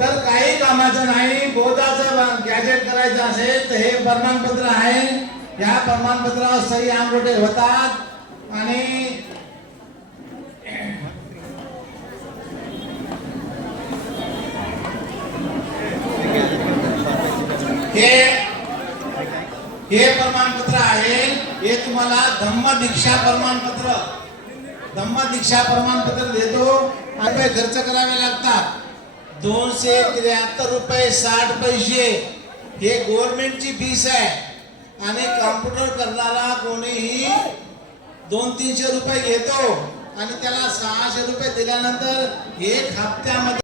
तर काही कामाचं नाही. बौद्धाचं गॅजेट करायचं असेल तर हे प्रमाणपत्र आहे, या प्रमाणपत्रावर सही अंगठे होतात आणि हे प्रमाणपत्र आहे. हे तुम्हाला धम्म दीक्षा प्रमाणपत्र देतो. रुपये खर्च करावे लागतात, 273 रुपये 60 पैसे हे गव्हर्नमेंटची फीस आहे. आणि कॉम्प्युटर करणारा कोणीही 200-300 रुपये घेतो आणि त्याला 600 रुपये दिल्यानंतर 1 हप्त्यामध्ये